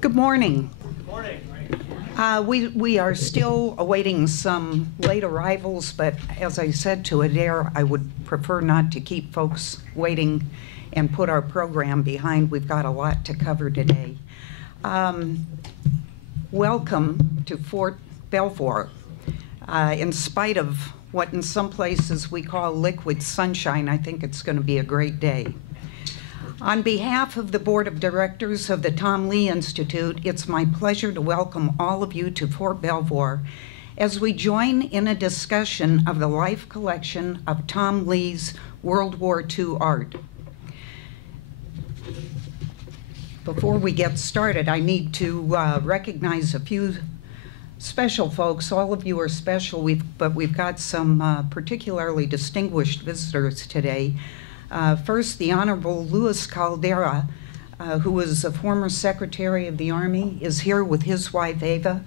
Good morning. Good morning. We are still awaiting some late arrivals, but as I said to Adair, I would prefer not to keep folks waiting and put our program behind. We've got a lot to cover today. Welcome to Fort Belvoir. In spite of what in some places we call liquid sunshine, I think it's going to be a great day. On behalf of the Board of Directors of the Tom Lea Institute, it's my pleasure to welcome all of you to Fort Belvoir as we join in a discussion of the life collection of Tom Lea's World War II art. Before we get started, I need to recognize a few special folks. All of you are special, but we've got some particularly distinguished visitors today. First, the Honorable Luis Caldera, who was a former Secretary of the Army, is here with his wife, Ava,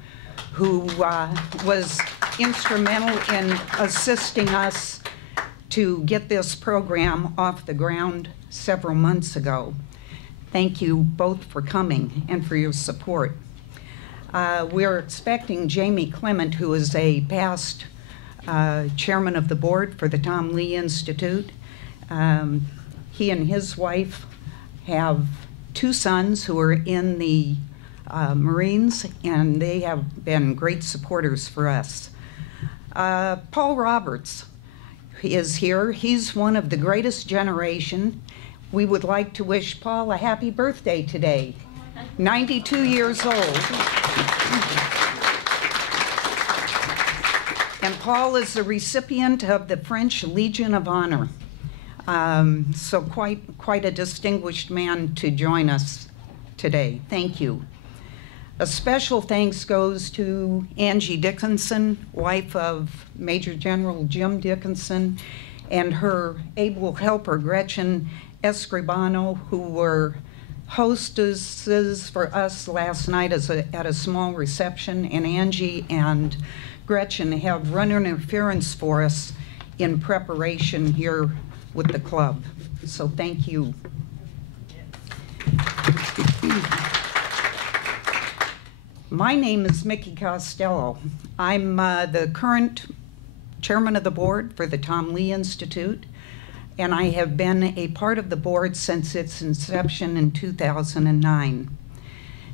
who was instrumental in assisting us to get this program off the ground several months ago. Thank you both for coming and for your support. We're expecting Jamie Clement, who is a past chairman of the board for the Tom Lea Institute. He and his wife have two sons who are in the Marines, and they have been great supporters for us. Paul Roberts is here. He's one of the greatest generation. We would like to wish Paul a happy birthday today, 92 years old. And Paul is the recipient of the French Legion of Honor. So quite a distinguished man to join us today. Thank you. A special thanks goes to Angie Dickinson, wife of Major General Jim Dickinson, and her able helper Gretchen Escribano, who were hostesses for us last night at a small reception. And Angie and Gretchen have run interference for us in preparation here with the club. So thank you. My name is Mickey Costello. I'm the current chairman of the board for the Tom Lea Institute, and I have been a part of the board since its inception in 2009.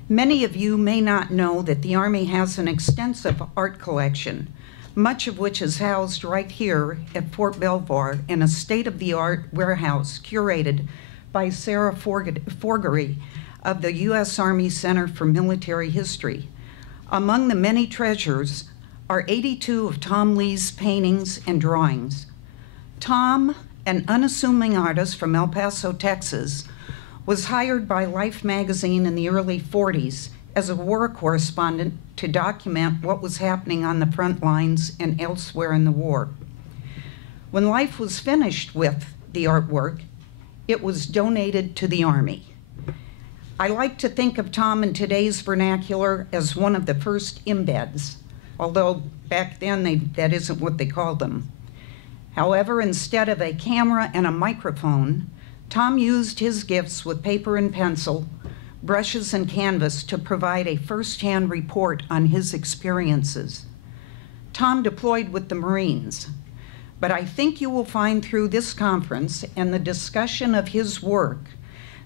Many of you may not know that the Army has an extensive art collection, much of which is housed right here at Fort Belvoir in a state-of-the-art warehouse curated by Sarah Forgery of the U.S. Army Center for Military History. Among the many treasures are 82 of Tom Lea's paintings and drawings. Tom, an unassuming artist from El Paso, Texas, was hired by Life magazine in the early 40s as a war correspondent to document what was happening on the front lines and elsewhere in the war. When Life was finished with the artwork, it was donated to the Army. I like to think of Tom in today's vernacular as one of the first embeds, although back then that isn't what they called them. However, instead of a camera and a microphone, Tom used his gifts with paper and pencil, brushes and canvas to provide a first-hand report on his experiences. Tom deployed with the Marines, but I think you will find through this conference and the discussion of his work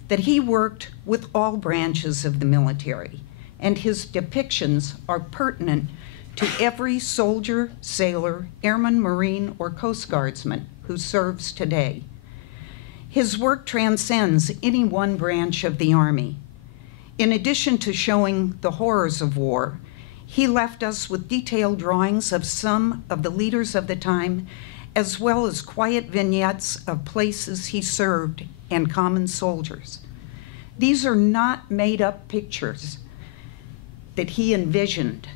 that he worked with all branches of the military, and his depictions are pertinent to every soldier, sailor, airman, Marine, or Coast Guardsman who serves today. His work transcends any one branch of the Army. In addition to showing the horrors of war, he left us with detailed drawings of some of the leaders of the time, as well as quiet vignettes of places he served and common soldiers. These are not made-up pictures that he envisioned.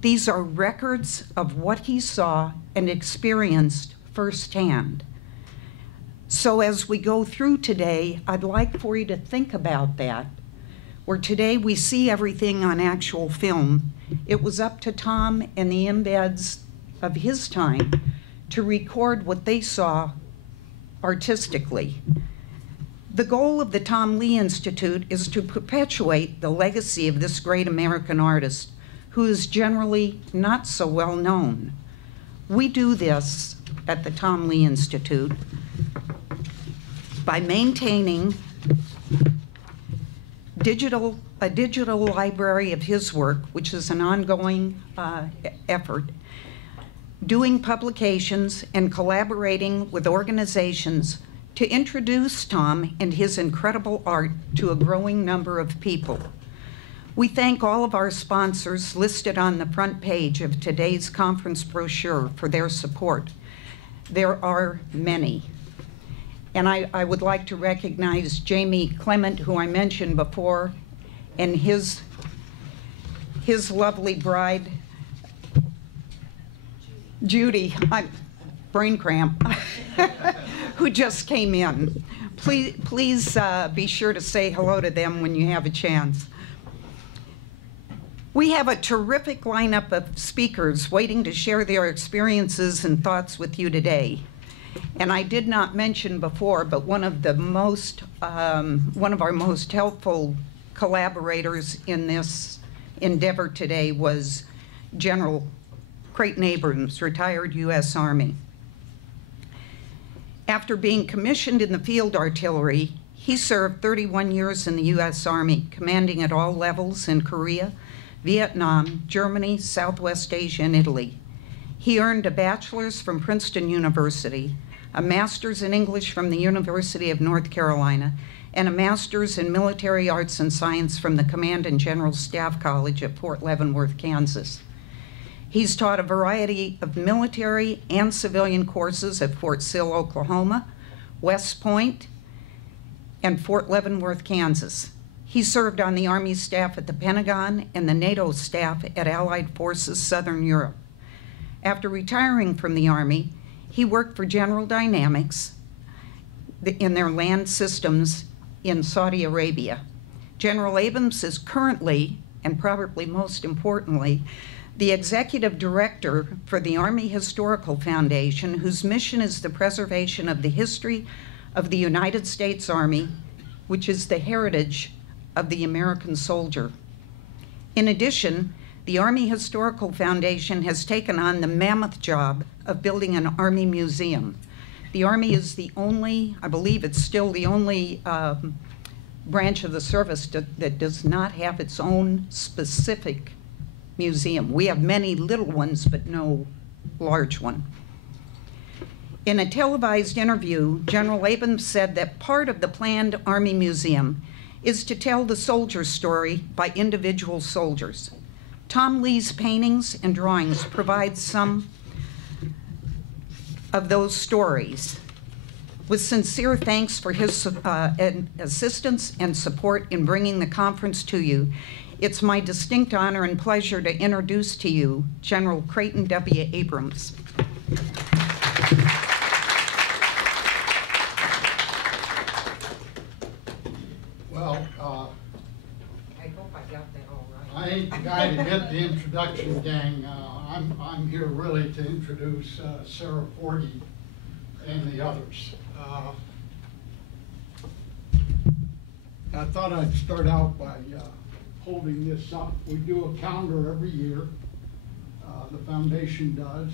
These are records of what he saw and experienced firsthand. So as we go through today, I'd like for you to think about that. Where today we see everything on actual film, it was up to Tom and the embeds of his time to record what they saw artistically. The goal of the Tom Lea Institute is to perpetuate the legacy of this great American artist, who is generally not so well known. We do this at the Tom Lea Institute by maintaining a digital library of his work, which is an ongoing effort, doing publications and collaborating with organizations to introduce Tom and his incredible art to a growing number of people. We thank all of our sponsors listed on the front page of today's conference brochure for their support. There are many. And I would like to recognize Jamie Clement, who I mentioned before, and his lovely bride, Judy, brain cramp, who just came in. Please be sure to say hello to them when you have a chance. We have a terrific lineup of speakers waiting to share their experiences and thoughts with you today. And I did not mention before, but one of our most helpful collaborators in this endeavor today was General Creighton Abrams, retired U.S. Army. After being commissioned in the field artillery, he served 31 years in the U.S. Army, commanding at all levels in Korea, Vietnam, Germany, Southwest Asia, and Italy. He earned a bachelor's from Princeton University, a master's in English from the University of North Carolina, and a master's in military arts and science from the Command and General Staff College at Fort Leavenworth, Kansas. He's taught a variety of military and civilian courses at Fort Sill, Oklahoma, West Point, and Fort Leavenworth, Kansas. He served on the Army staff at the Pentagon and the NATO staff at Allied Forces Southern Europe. After retiring from the Army, he worked for General Dynamics in their land systems in Saudi Arabia. General Abrams is currently, and probably most importantly, the executive director for the Army Historical Foundation, whose mission is the preservation of the history of the United States Army, which is the heritage of the American soldier. In addition, the Army Historical Foundation has taken on the mammoth job of building an Army museum. The Army is the only, I believe it's still the only branch of the service that does not have its own specific museum. We have many little ones, but no large one. In a televised interview, General Abrams said that part of the planned Army Museum is to tell the soldier story by individual soldiers. Tom Lea's paintings and drawings provide some of those stories. With sincere thanks for his assistance and support in bringing the conference to you, it's my distinct honor and pleasure to introduce to you General Creighton W. Abrams. Well, I hope I got that all right. I ain't the guy to get the introduction, gang. I'm here really to introduce Sarah Forgy and the others. I thought I'd start out by holding this up. We do a calendar every year. The foundation does.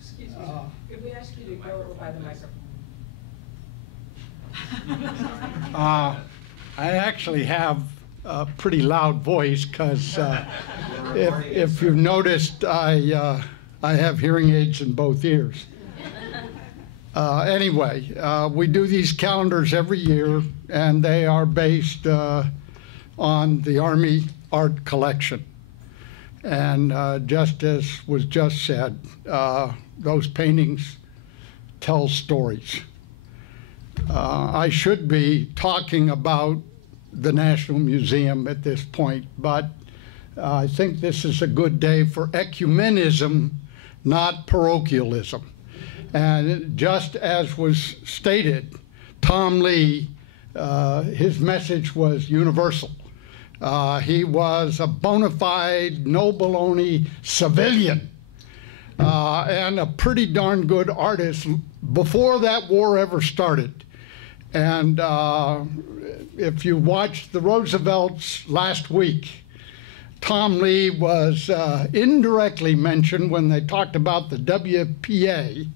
Excuse me, could we ask you to go over by the microphone? I actually have a pretty loud voice because if you've noticed, I have hearing aids in both ears. Anyway, we do these calendars every year, and they are based on the Army art collection. And just as was just said, those paintings tell stories. I should be talking about the National Museum at this point, but I think this is a good day for ecumenism, not parochialism. And just as was stated, Tom Lea, his message was universal. He was a bona fide, no baloney civilian and a pretty darn good artist before that war ever started. And if you watched the Roosevelts last week, Tom Lea was indirectly mentioned when they talked about the WPA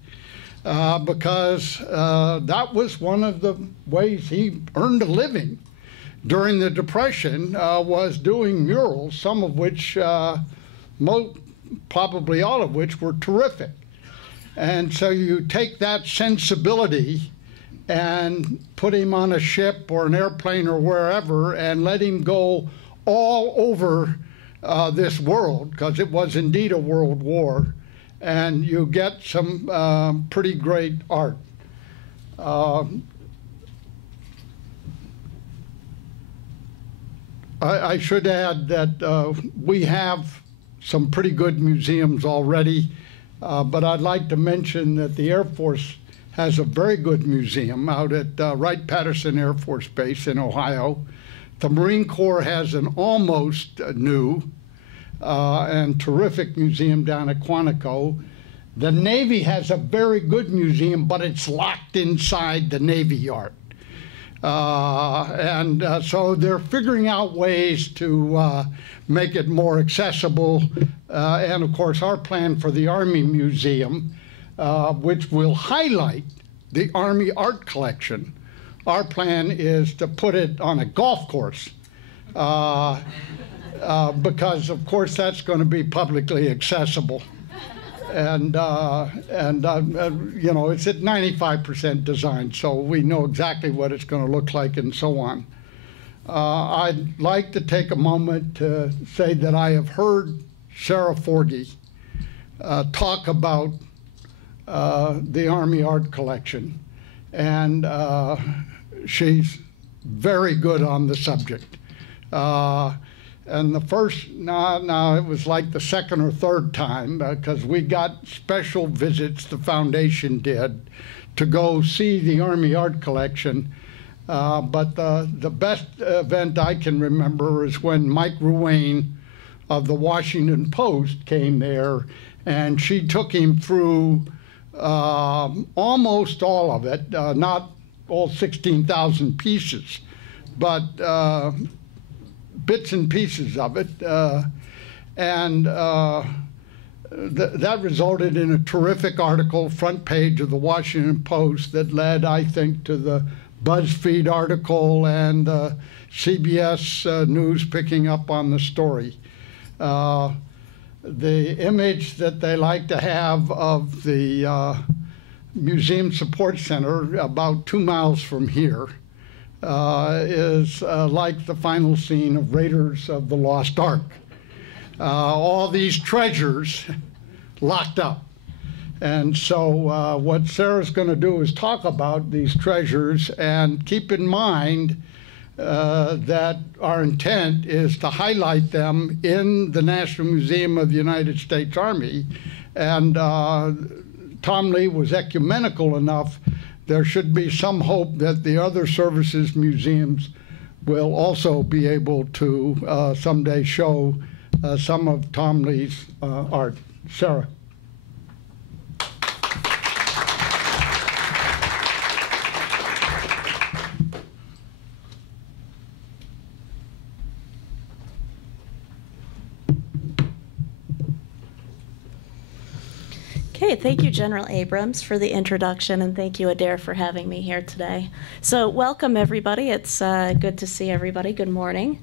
because that was one of the ways he earned a living during the Depression, was doing murals, some of which, probably all of which, were terrific. And so you take that sensibility and put him on a ship or an airplane or wherever and let him go all over this world, because it was indeed a world war, and you get some pretty great art. I should add that we have some pretty good museums already, but I'd like to mention that the Air Force has a very good museum out at Wright-Patterson Air Force Base in Ohio. The Marine Corps has an almost new and terrific museum down at Quantico. The Navy has a very good museum, but it's locked inside the Navy Yard. So they're figuring out ways to make it more accessible. And of course, our plan for the Army Museum, which will highlight the Army art collection, our plan is to put it on a golf course. Because of course that's going to be publicly accessible, and you know, it's at 95% design, so we know exactly what it's going to look like and so on. I'd like to take a moment to say that I have heard Sarah Forgey talk about the Army art collection, and she's very good on the subject. And the first, no, it was like the second or third time, because we got special visits, the foundation did, to go see the Army art collection. But the best event I can remember is when Mike Ruane of the Washington Post came there, and she took him through almost all of it, not all 16,000 pieces, but bits and pieces of it, that resulted in a terrific article, front page of the Washington Post, that led, I think, to the BuzzFeed article and CBS News picking up on the story. The image that they like to have of the Museum Support Center about 2 miles from here is like the final scene of Raiders of the Lost Ark. All these treasures locked up. And so what Sarah's going to do is talk about these treasures, and keep in mind that our intent is to highlight them in the National Museum of the United States Army. And Tom Lea was ecumenical enough. There should be some hope that the other services museums will also be able to someday show some of Tom Lea's art. Sarah. Okay, thank you, General Abrams, for the introduction, and thank you, Adair, for having me here today. So welcome, everybody. It's good to see everybody. Good morning.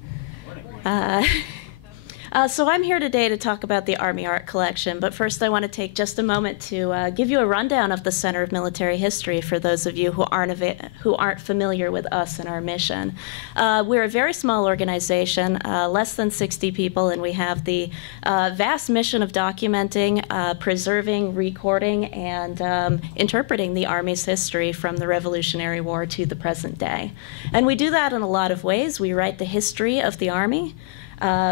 So I'm here today to talk about the Army Art Collection, but first I want to take just a moment to give you a rundown of the Center of Military History for those of you who aren't familiar with us and our mission. We're a very small organization, less than 60 people, and we have the vast mission of documenting, preserving, recording, and interpreting the Army's history from the Revolutionary War to the present day. And we do that in a lot of ways. We write the history of the Army.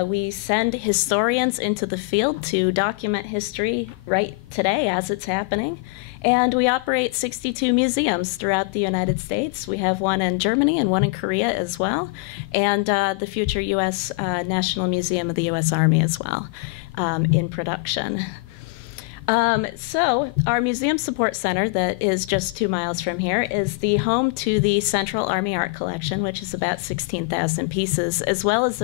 We send historians into the field to document history right today as it's happening. And we operate 62 museums throughout the United States. We have one in Germany and one in Korea as well, and the future U.S. National Museum of the U.S. Army as well in production. So our Museum Support Center that is just 2 miles from here is the home to the Central Army Art Collection, which is about 16,000 pieces, as well as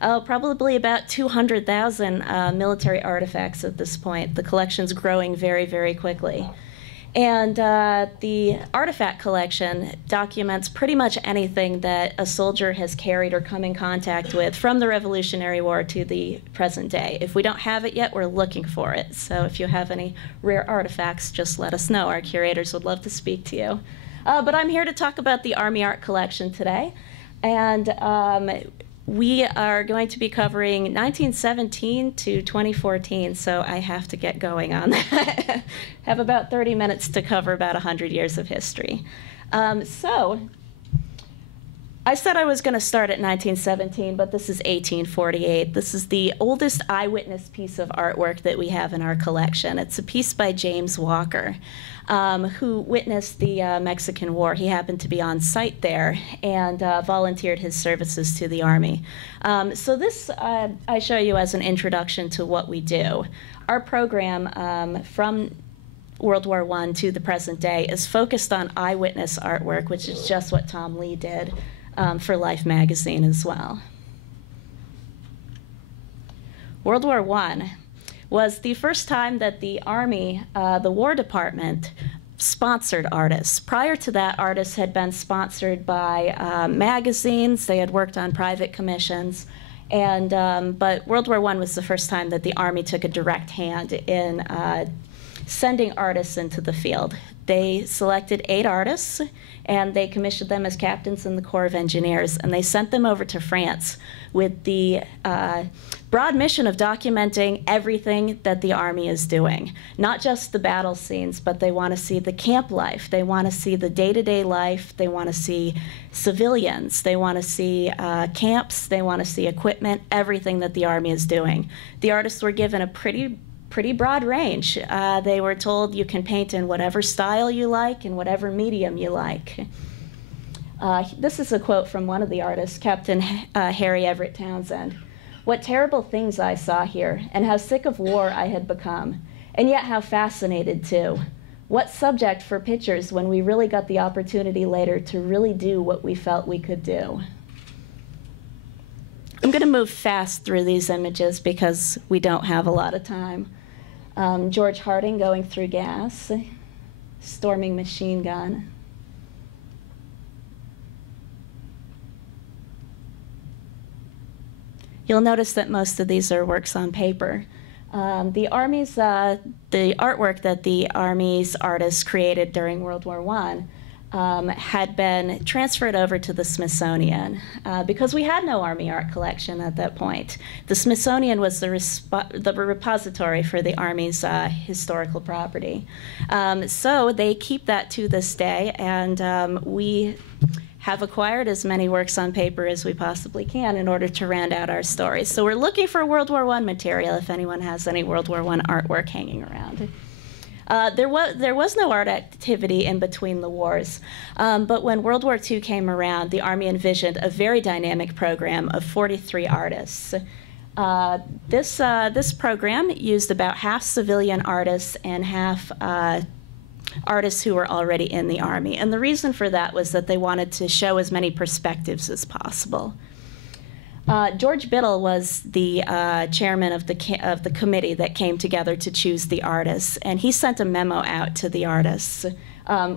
probably about 200,000 military artifacts at this point. The collection's growing very, very quickly. And the artifact collection documents pretty much anything that a soldier has carried or come in contact with from the Revolutionary War to the present day. If we don't have it yet, we're looking for it. So if you have any rare artifacts, just let us know. Our curators would love to speak to you. But I'm here to talk about the Army Art Collection today. And we are going to be covering 1917 to 2014, so I have to get going on that. Have about 30 minutes to cover about 100 years of history. So I said I was going to start at 1917, but this is 1848. This is the oldest eyewitness piece of artwork that we have in our collection. It's a piece by James Walker, who witnessed the Mexican War. He happened to be on site there and volunteered his services to the Army. So this I show you as an introduction to what we do. Our program from World War I to the present day is focused on eyewitness artwork, which is just what Tom Lea did for Life magazine as well. World War I was the first time that the Army, the War Department, sponsored artists. Prior to that, artists had been sponsored by magazines. They had worked on private commissions. But World War I was the first time that the Army took a direct hand in sending artists into the field. They selected 8 artists, and they commissioned them as captains in the Corps of Engineers, and they sent them over to France with the broad mission of documenting everything that the Army is doing. Not just the battle scenes, but they want to see the camp life. They want to see the day-to-day life. They want to see civilians. They want to see camps. They want to see equipment, everything that the Army is doing. The artists were given a pretty broad range. They were told you can paint in whatever style you like and whatever medium you like. This is a quote from one of the artists, Captain Harry Everett Townsend. "What terrible things I saw here, and how sick of war I had become, and yet how fascinated too. What subject for pictures when we really got the opportunity later to really do what we felt we could do." I'm going to move fast through these images because we don't have a lot of time. George Harding going through gas, storming machine gun. You'll notice that most of these are works on paper. The artwork that the Army's artists created during World War I had been transferred over to the Smithsonian because we had no Army art collection at that point. The Smithsonian was the repository for the Army's historical property. So they keep that to this day, and we have acquired as many works on paper as we possibly can in order to round out our stories. So we're looking for World War I material if anyone has any World War I artwork hanging around. There was no art activity in between the wars, but when World War II came around, the Army envisioned a very dynamic program of 43 artists. This program used about half civilian artists and half artists who were already in the Army. And the reason for that was that they wanted to show as many perspectives as possible. George Biddle was the chairman of the committee that came together to choose the artists, and he sent a memo out to the artists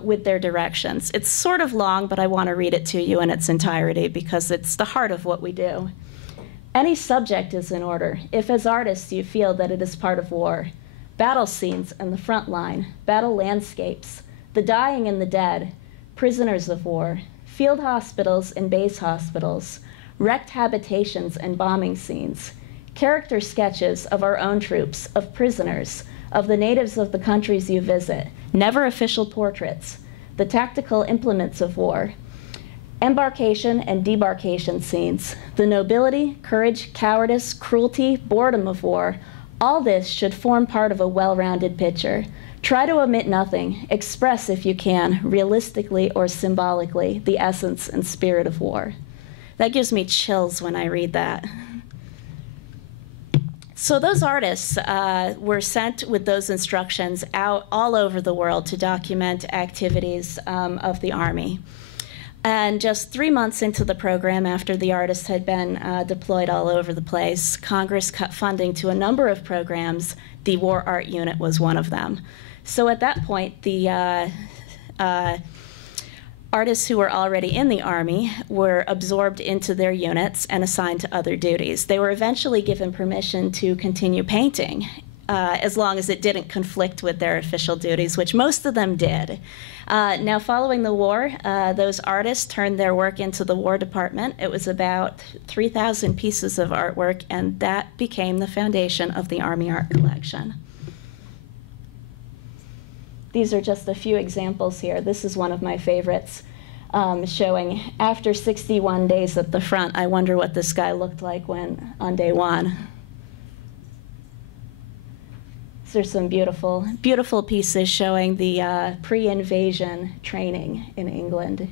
with their directions. It's sort of long, but I want to read it to you in its entirety because it's the heart of what we do. Any subject is in order, if as artists you feel that it is part of war. Battle scenes and the front line, battle landscapes, the dying and the dead, prisoners of war, field hospitals and base hospitals, wrecked habitations and bombing scenes, character sketches of our own troops, of prisoners, of the natives of the countries you visit, never official portraits, the tactical implements of war, embarkation and debarkation scenes, the nobility, courage, cowardice, cruelty, boredom of war. All this should form part of a well-rounded picture. Try to omit nothing. Express, if you can, realistically or symbolically, the essence and spirit of war. That gives me chills when I read that. So those artists were sent with those instructions out all over the world to document activities of the Army. And just 3 months into the program, after the artists had been deployed all over the place, Congress cut funding to a number of programs. The War Art Unit was one of them. So at that point, the artists who were already in the Army were absorbed into their units and assigned to other duties. They were eventually given permission to continue painting, as long as it didn't conflict with their official duties, which most of them did. Now, following the war, those artists turned their work into the War Department. It was about 3,000 pieces of artwork, and that became the foundation of the Army Art Collection. These are just a few examples here. This is one of my favorites, showing after 61 days at the front, I wonder what this guy looked like when on day one. These are some beautiful, beautiful pieces showing the pre-invasion training in England.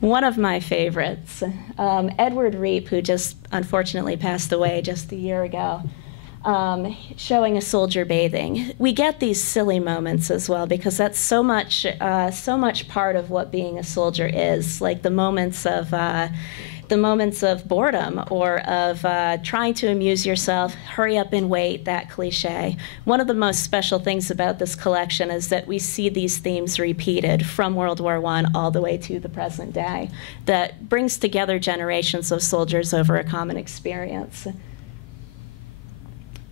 One of my favorites, Edward Reep, who just unfortunately passed away just a year ago, showing a soldier bathing. We get these silly moments as well because that's so much part of what being a soldier is, like the moments of boredom or of trying to amuse yourself, hurry up and wait, that cliche. One of the most special things about this collection is that we see these themes repeated from World War I all the way to the present day that brings together generations of soldiers over a common experience.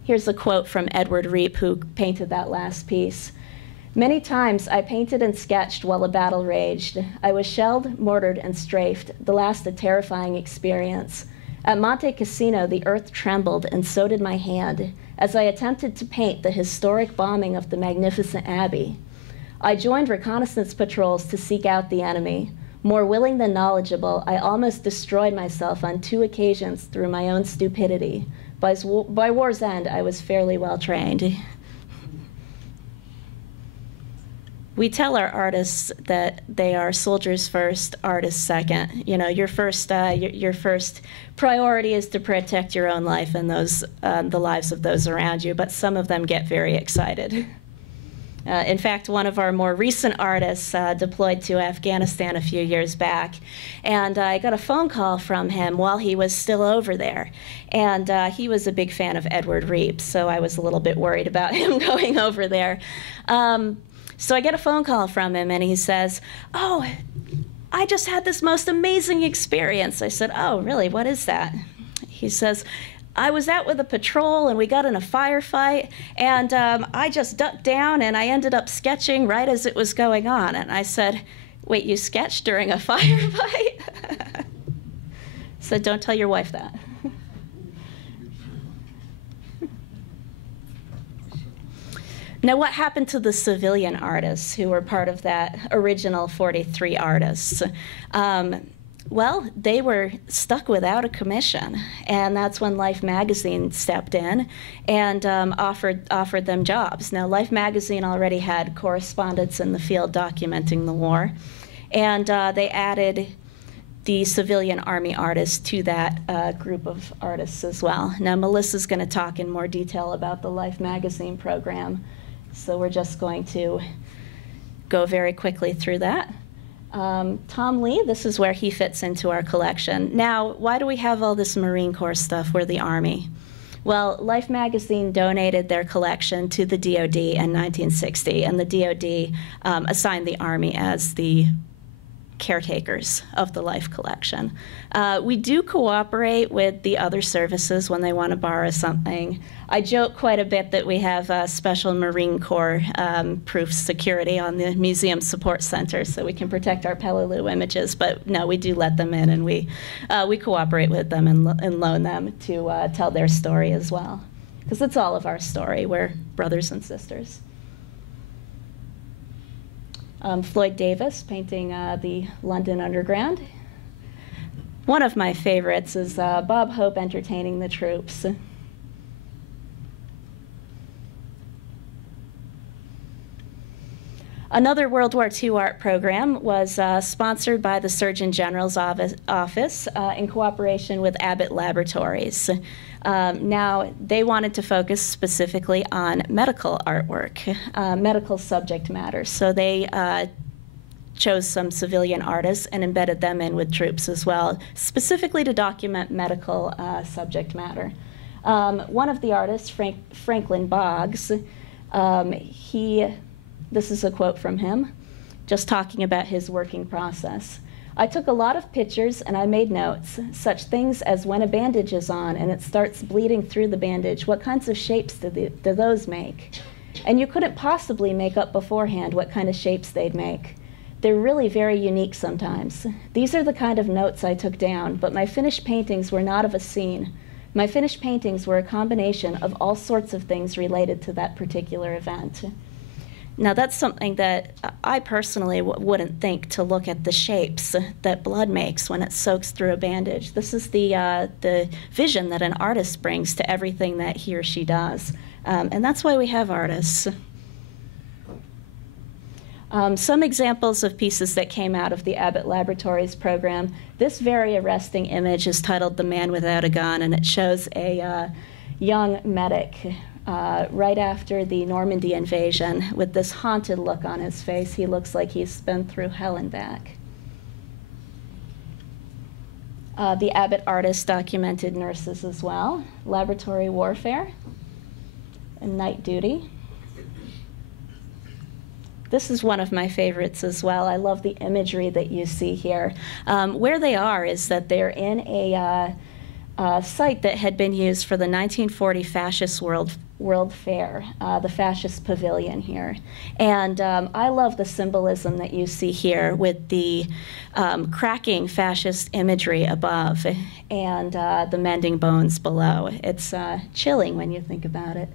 Here's a quote from Edward Reep, who painted that last piece. "Many times I painted and sketched while a battle raged. I was shelled, mortared, and strafed, the last a terrifying experience. At Monte Cassino, the earth trembled, and so did my hand, as I attempted to paint the historic bombing of the magnificent abbey. I joined reconnaissance patrols to seek out the enemy. More willing than knowledgeable, I almost destroyed myself on 2 occasions through my own stupidity. By war's end, I was fairly well trained." We tell our artists that they are soldiers first, artists second. You know, your first priority is to protect your own life and the lives of those around you, but some of them get very excited. In fact, one of our more recent artists deployed to Afghanistan a few years back, and I got a phone call from him while he was still over there. And he was a big fan of Edward Reep, so I was a little bit worried about him going over there. So I get a phone call from him, and he says, "Oh, I just had this most amazing experience." I said, "Oh, really? What is that?" He says, "I was out with a patrol and we got in a firefight, and I just ducked down and I ended up sketching right as it was going on." And I said, "Wait, you sketched during a firefight?" So don't tell your wife that. Now, what happened to the civilian artists who were part of that original 43 artists? Well, they were stuck without a commission, and that's when Life magazine stepped in and offered them jobs. Now, Life magazine already had correspondents in the field documenting the war, and they added the civilian Army artists to that group of artists as well. Now, Melissa's going to talk in more detail about the Life magazine program, so we're just going to go very quickly through that. Tom Lea, this is where he fits into our collection. Now, why do we have all this Marine Corps stuff? We're the Army. Well, Life magazine donated their collection to the DoD in 1960, and the DoD assigned the Army as the caretakers of the Life collection. We do cooperate with the other services when they want to borrow something. I joke quite a bit that we have special Marine Corps proof security on the Museum Support Center so we can protect our Peleliu images, but no, we do let them in, and we cooperate with them and loan them to tell their story as well, because it's all of our story. We're brothers and sisters. Floyd Davis painting the London Underground. One of my favorites is Bob Hope entertaining the troops. Another World War II art program was sponsored by the Surgeon General's office in cooperation with Abbott Laboratories. Now, they wanted to focus specifically on medical artwork, medical subject matter. So they chose some civilian artists and embedded them in with troops as well, specifically to document medical subject matter. One of the artists, Franklin Boggs, this is a quote from him, just talking about his working process. I took a lot of pictures and I made notes, such things as when a bandage is on and it starts bleeding through the bandage, what kinds of shapes do those make? And you couldn't possibly make up beforehand what kind of shapes they'd make. They're really very unique sometimes. These are the kind of notes I took down, but my finished paintings were not of a scene. My finished paintings were a combination of all sorts of things related to that particular event. Now, that's something that I personally wouldn't think, to look at the shapes that blood makes when it soaks through a bandage. This is the vision that an artist brings to everything that he or she does. And that's why we have artists. Some examples of pieces that came out of the Abbott Laboratories program. This very arresting image is titled "The Man Without a Gun," and it shows a young medic right after the Normandy invasion with this haunted look on his face. He looks like he's been through hell and back. The Abbott artists documented nurses as well, laboratory warfare, and night duty. This is one of my favorites as well. I love the imagery that you see here. Where they are is that they're in a site that had been used for the 1940 Fascist World Fair, the Fascist Pavilion here. And I love the symbolism that you see here with the cracking fascist imagery above and the mending bones below. It's chilling when you think about it.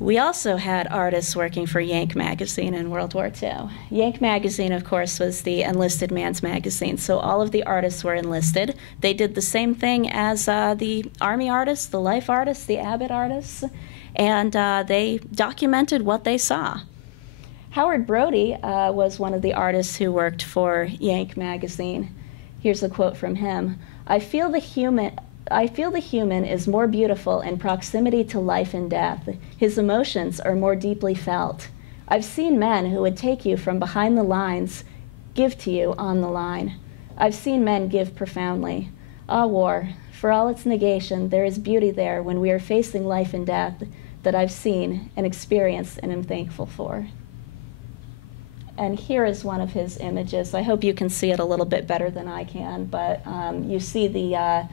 We also had artists working for Yank magazine in World War II. Yank magazine, of course, was the enlisted man's magazine, so all of the artists were enlisted. They did the same thing as the Army artists, the Life artists, the Abbott artists, and they documented what they saw. Howard Brody was one of the artists who worked for Yank magazine. Here's a quote from him. I feel the human is more beautiful in proximity to life and death. His emotions are more deeply felt. I've seen men who would take you from behind the lines, give to you on the line. I've seen men give profoundly. Ah, war, for all its negation, there is beauty there when we are facing life and death that I've seen and experienced and am thankful for. And here is one of his images. I hope you can see it a little bit better than I can, but you see the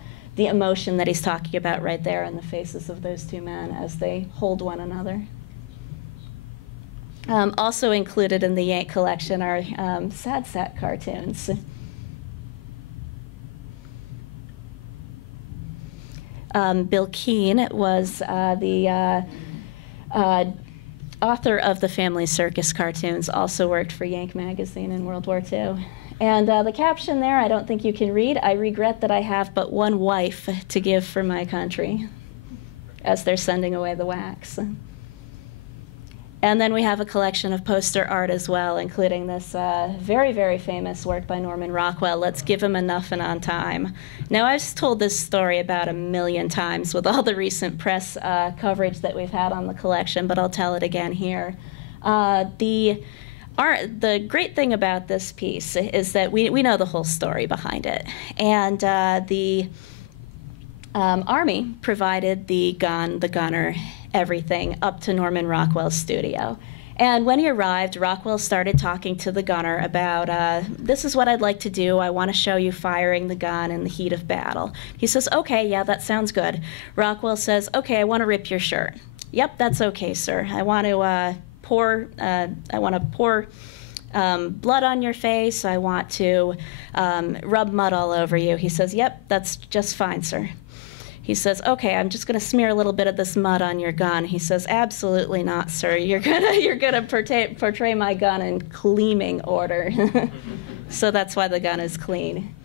emotion that he's talking about right there in the faces of those two men as they hold one another. Also included in the Yank collection are sad sack cartoons. Bill Keane was the author of the Family Circus cartoons, also worked for Yank magazine in World War II. And the caption there, I don't think you can read, I regret that I have but one wife to give for my country, as they're sending away the wax. And then we have a collection of poster art as well, including this very, very famous work by Norman Rockwell, Let's Give Him Enough and On Time. Now, I've told this story about 1,000,000 times with all the recent press coverage that we've had on the collection, but I'll tell it again here. The great thing about this piece is that we know the whole story behind it. And the Army provided the gun, the gunner, everything up to Norman Rockwell's studio. And when he arrived, Rockwell started talking to the gunner about, this is what I'd like to do. I want to show you firing the gun in the heat of battle. He says, okay, yeah, that sounds good. Rockwell says, okay, I want to rip your shirt. Yep, that's okay, sir. I want to pour blood on your face. I want to rub mud all over you. He says, yep, that's just fine, sir. He says, okay, I'm just going to smear a little bit of this mud on your gun. He says, absolutely not, sir. You're gonna portray my gun in gleaming order. So that's why the gun is clean.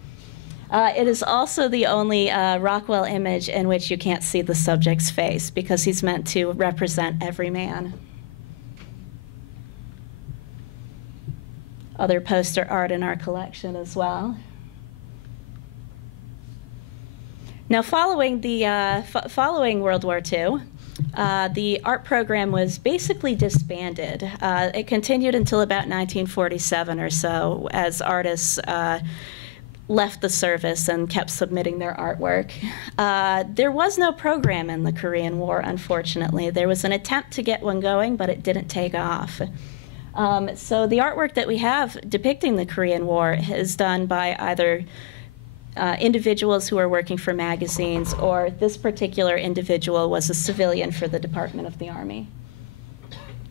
It is also the only Rockwell image in which you can't see the subject's face because he's meant to represent every man. Other poster art in our collection as well. Now, following World War II, the art program was basically disbanded. It continued until about 1947 or so as artists left the service and kept submitting their artwork. There was no program in the Korean War, unfortunately. There was an attempt to get one going, but it didn't take off. So the artwork that we have depicting the Korean War is done by either individuals who are working for magazines, or this particular individual was a civilian for the Department of the Army.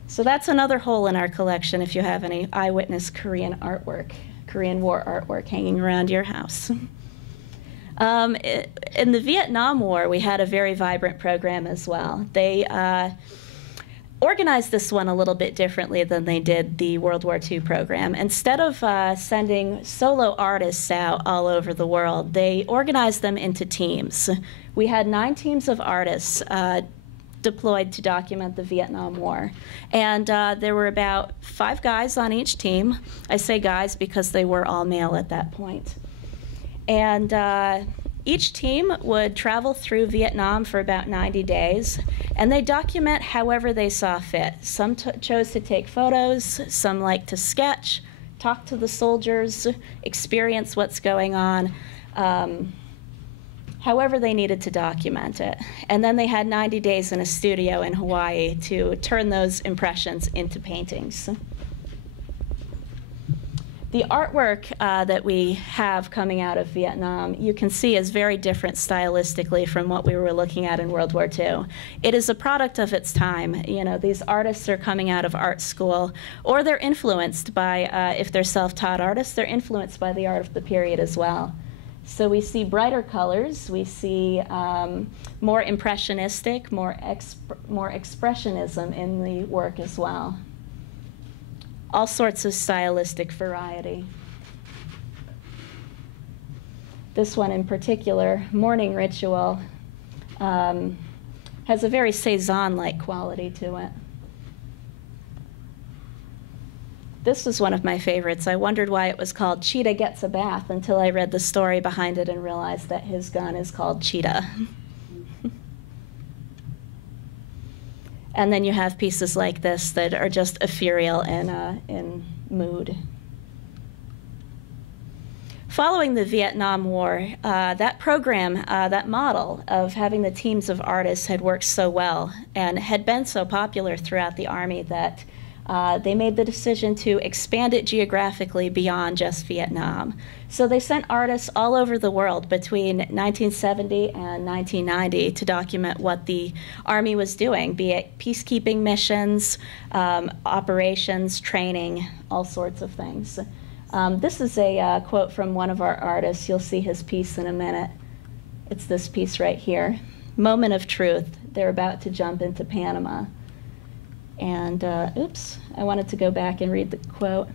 So that's another hole in our collection if you have any eyewitness Korean artwork, Korean War artwork hanging around your house. In the Vietnam War, we had a very vibrant program as well. They organized this one a little bit differently than they did the World War II program. Instead of sending solo artists out all over the world, they organized them into teams. We had 9 teams of artists deployed to document the Vietnam War. And there were about 5 guys on each team. I say guys because they were all male at that point. And each team would travel through Vietnam for about 90 days, and they document however they saw fit. Some chose to take photos, some liked to sketch, talk to the soldiers, experience what's going on, however they needed to document it. And then they had 90 days in a studio in Hawaii to turn those impressions into paintings. The artwork that we have coming out of Vietnam, you can see, is very different stylistically from what we were looking at in World War II. It is a product of its time. You know, these artists are coming out of art school, or they're influenced by, if they're self-taught artists, they're influenced by the art of the period as well. So we see brighter colors, we see more impressionistic, more expressionism in the work as well. All sorts of stylistic variety. This one in particular, Morning Ritual, has a very Cézanne-like quality to it. This was one of my favorites. I wondered why it was called Cheetah Gets a Bath until I read the story behind it and realized that his gun is called Cheetah. And then you have pieces like this that are just ethereal in mood. Following the Vietnam War, that program, that model of having the teams of artists had worked so well and had been so popular throughout the Army that they made the decision to expand it geographically beyond just Vietnam. So they sent artists all over the world between 1970 and 1990 to document what the Army was doing, be it peacekeeping missions, operations, training, all sorts of things. This is a quote from one of our artists. You'll see his piece in a minute. It's this piece right here. Moment of truth. They're about to jump into Panama. And, oops, I wanted to go back and read the quote.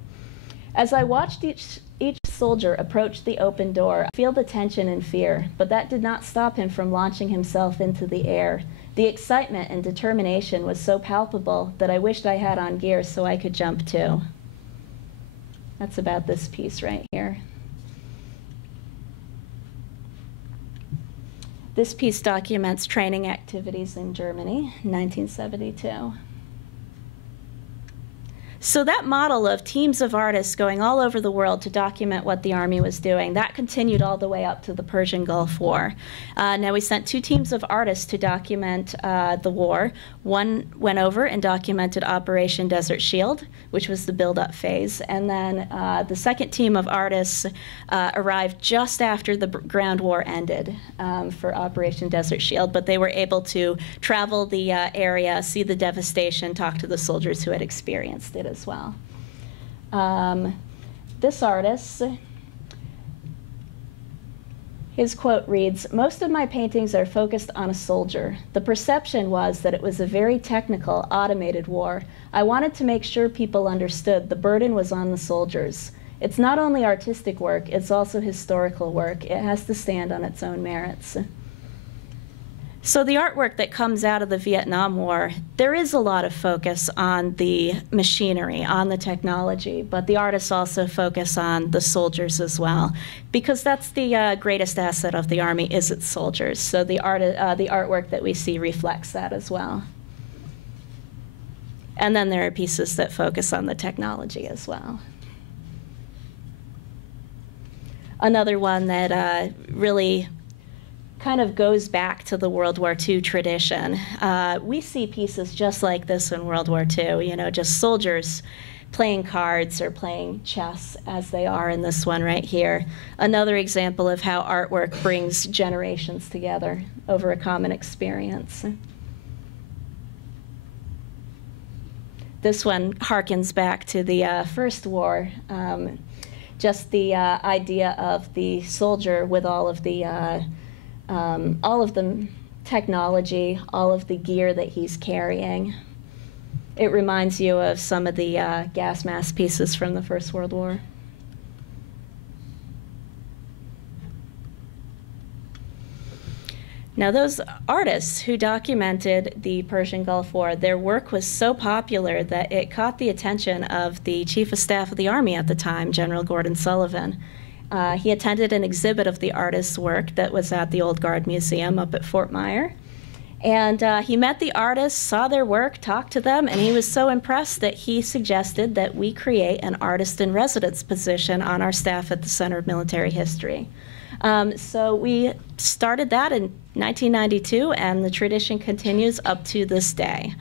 As I watched each soldier approach the open door, I feel the tension and fear, but that did not stop him from launching himself into the air. The excitement and determination was so palpable that I wished I had on gear so I could jump too. That's about this piece right here. This piece documents training activities in Germany, 1972. So that model of teams of artists going all over the world to document what the Army was doing, that continued all the way up to the Persian Gulf War. Now we sent 2 teams of artists to document the war. One went over and documented Operation Desert Shield, which was the build-up phase. And then the second team of artists arrived just after the ground war ended for Operation Desert Shield, but they were able to travel the area, see the devastation, talk to the soldiers who had experienced it as well. This artist, his quote reads, "Most of my paintings are focused on a soldier. The perception was that it was a very technical, automated war. I wanted to make sure people understood the burden was on the soldiers. it's not only artistic work, it's also historical work. It has to stand on its own merits. So the artwork that comes out of the Vietnam War, there is a lot of focus on the machinery, on the technology, but the artists also focus on the soldiers as well, because that's the greatest asset of the Army is its soldiers. So the artwork that we see reflects that as well. And then there are pieces that focus on the technology as well. Another one that really kind of goes back to the World War II tradition. We see pieces just like this in World War II, you know, just soldiers playing cards or playing chess as they are in this one right here. Another example of how artwork brings generations together over a common experience. This one harkens back to the First War, just the idea of the soldier with all of the technology, all of the gear that he's carrying. It reminds you of some of the gas mask pieces from the First World War. Now, those artists who documented the Persian Gulf War, their work was so popular that it caught the attention of the Chief of Staff of the Army at the time, General Gordon Sullivan. He attended an exhibit of the artist's work that was at the Old Guard Museum up at Fort Myer. And he met the artists, saw their work, talked to them, and he was so impressed that he suggested that we create an artist in residence position on our staff at the Center of Military History. So we started that in 1992, and the tradition continues up to this day.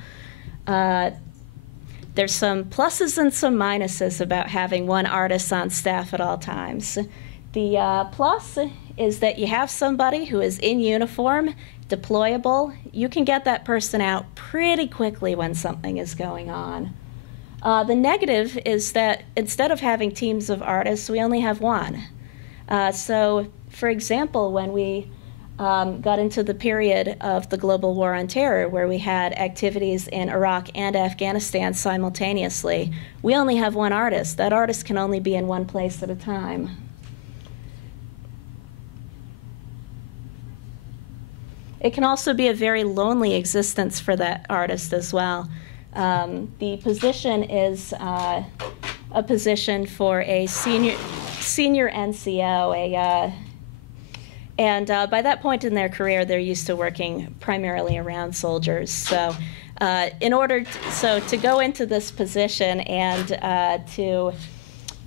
There's some pluses and some minuses about having one artist on staff at all times. The plus is that you have somebody who is in uniform, deployable. You can get that person out pretty quickly when something is going on. The negative is that instead of having teams of artists, we only have one. So, for example, when we got into the period of the global war on terror, where we had activities in Iraq and Afghanistan simultaneously, we only have one artist. That artist can only be in one place at a time. It can also be a very lonely existence for that artist as well. The position is a position for a senior NCO, and by that point in their career, they're used to working primarily around soldiers. So, to go into this position and to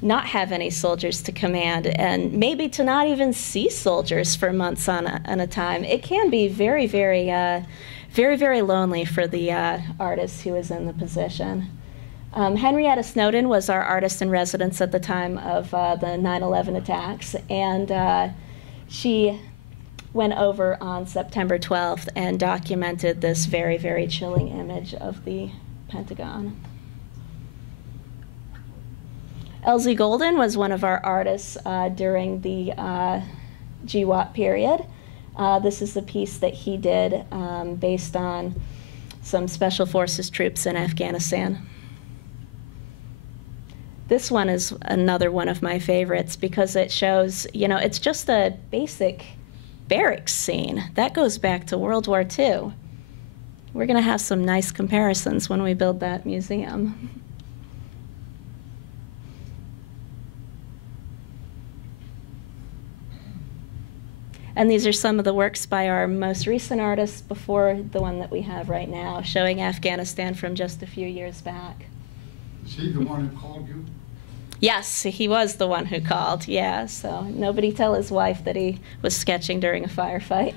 not have any soldiers to command, and maybe to not even see soldiers for months on a time, it can be very, very, very, very lonely for the artist who is in the position. Henrietta Snowden was our artist in residence at the time of the 9/11 attacks, and she went over on September 12th and documented this very, very chilling image of the Pentagon. Elsie Golden was one of our artists during the GWAT period. This is a piece that he did based on some Special Forces troops in Afghanistan. This one is another one of my favorites because it shows, you know, it's just a basic barracks scene. That goes back to World War II. We're going to have some nice comparisons when we build that museum. And these are some of the works by our most recent artists before the one that we have right now, showing Afghanistan from just a few years back. Is he the one who called you? Yes, he was the one who called, yeah. So nobody tell his wife that he was sketching during a firefight.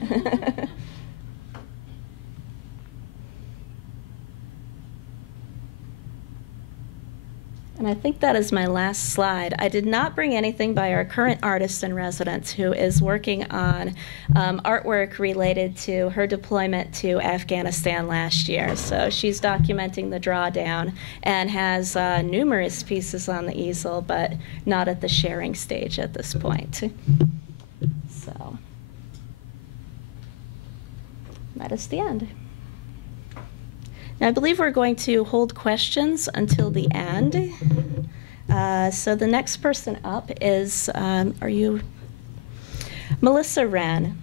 And I think that is my last slide. I did not bring anything by our current artist in residence who is working on artwork related to her deployment to Afghanistan last year. So she's documenting the drawdown and has numerous pieces on the easel, but not at the sharing stage at this point. So that is the end. Now, I believe we're going to hold questions until the end. So the next person up is, Melissa Renn.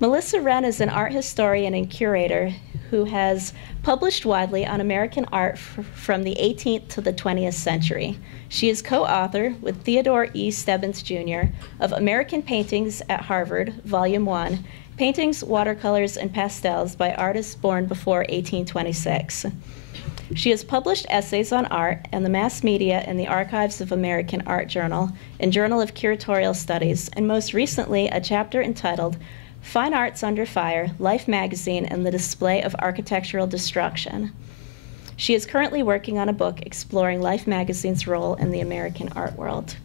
Melissa Renn is an art historian and curator who has published widely on American art from the 18th to the 20th century. She is co-author with Theodore E. Stebbins, Jr. of American Paintings at Harvard, Volume 1, Paintings, Watercolors, and Pastels by Artists Born Before 1826. She has published essays on art and the mass media in the Archives of American Art Journal and Journal of Curatorial Studies, and most recently a chapter entitled Fine Arts Under Fire, Life Magazine and the Display of Architectural Destruction. She is currently working on a book exploring Life Magazine's role in the American art world.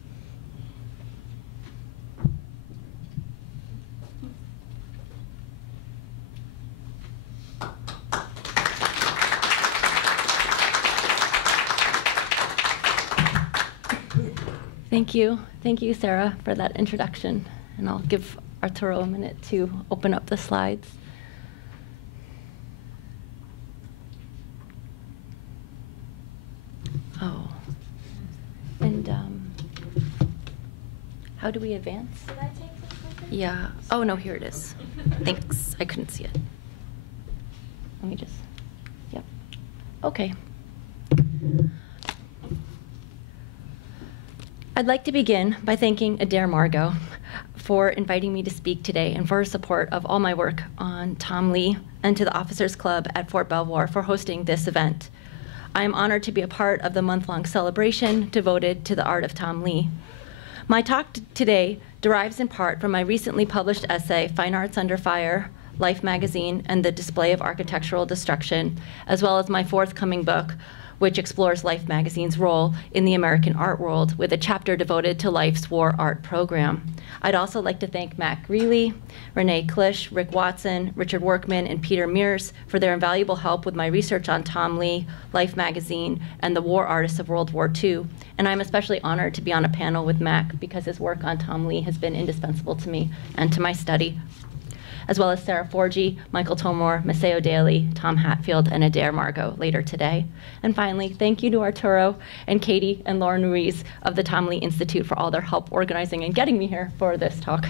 Thank you. Thank you, Sarah, for that introduction. And I'll give Arturo a minute to open up the slides. Oh. And how do we advance? Did I take this with me? Yeah. Oh, no, here it is. Thanks. I couldn't see it. Let me just, yep. Okay. I'd like to begin by thanking Adair Margot for inviting me to speak today and for her support of all my work on Tom Lea, and to the Officers Club at Fort Belvoir for hosting this event. I am honored to be a part of the month-long celebration devoted to the art of Tom Lea. My talk today derives in part from my recently published essay, Fine Arts Under Fire, Life Magazine, and the Display of Architectural Destruction, as well as my forthcoming book, which explores Life Magazine's role in the American art world with a chapter devoted to Life's war art program. I'd also like to thank Matt Greeley, Renee Klisch, Rick Watson, Richard Workman, and Peter Mears for their invaluable help with my research on Tom Lea, Life Magazine, and the war artists of World War II. And I'm especially honored to be on a panel with Mac because his work on Tom Lea has been indispensable to me and to my study, as well as Sarah Forgy, Michael Tomor, Maceo Daly, Tom Hatfield, and Adair Margot later today. And finally, thank you to Arturo and Katie and Lauren Ruiz of the Tom Lea Institute for all their help organizing and getting me here for this talk.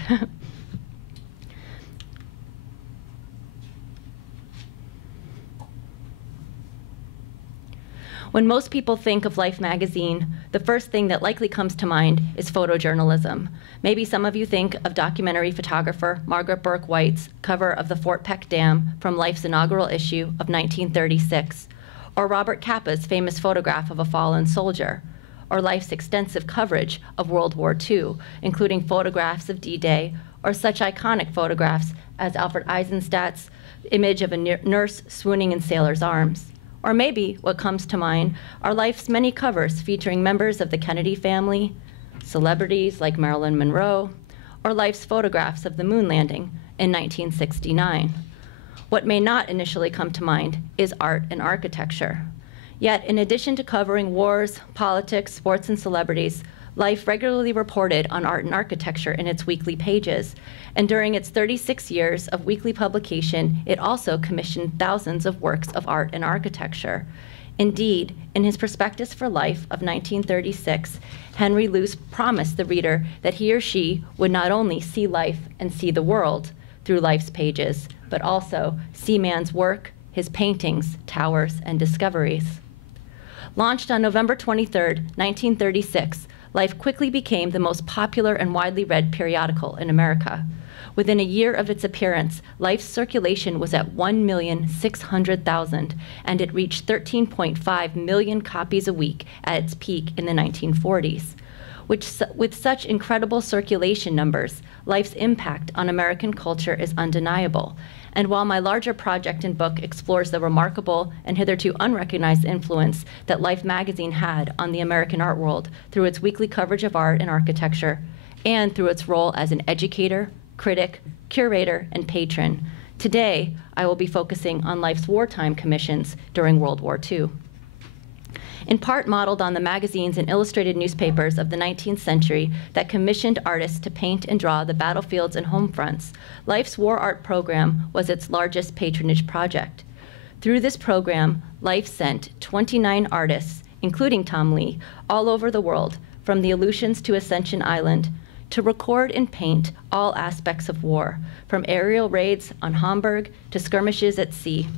When most people think of Life magazine, the first thing that likely comes to mind is photojournalism. Maybe some of you think of documentary photographer Margaret Burke White's cover of the Fort Peck Dam from Life's inaugural issue of 1936, or Robert Capa's famous photograph of a fallen soldier, or Life's extensive coverage of World War II, including photographs of D-Day, or such iconic photographs as Alfred Eisenstadt's image of a nurse swooning in sailor's arms. Or maybe what comes to mind are Life's many covers featuring members of the Kennedy family, celebrities like Marilyn Monroe, or Life's photographs of the moon landing in 1969. What may not initially come to mind is art and architecture. Yet, in addition to covering wars, politics, sports, and celebrities, Life regularly reported on art and architecture in its weekly pages, and during its 36 years of weekly publication, it also commissioned thousands of works of art and architecture. Indeed, in his Prospectus for Life of 1936, Henry Luce promised the reader that he or she would not only see life and see the world through Life's pages, but also see man's work, his paintings, towers, and discoveries. Launched on November 23, 1936, Life quickly became the most popular and widely read periodical in America. Within a year of its appearance, Life's circulation was at 1,600,000, and it reached 13.5 million copies a week at its peak in the 1940s. With such incredible circulation numbers, Life's impact on American culture is undeniable. And while my larger project and book explores the remarkable and hitherto unrecognized influence that Life magazine had on the American art world through its weekly coverage of art and architecture, and through its role as an educator, critic, curator, and patron, today I will be focusing on Life's wartime commissions during World War II. In part modeled on the magazines and illustrated newspapers of the 19th century that commissioned artists to paint and draw the battlefields and home fronts, Life's war art program was its largest patronage project. Through this program, Life sent 29 artists including Tom Lea, all over the world, from the Aleutians to Ascension Island, to record and paint all aspects of war, from aerial raids on Hamburg to skirmishes at sea.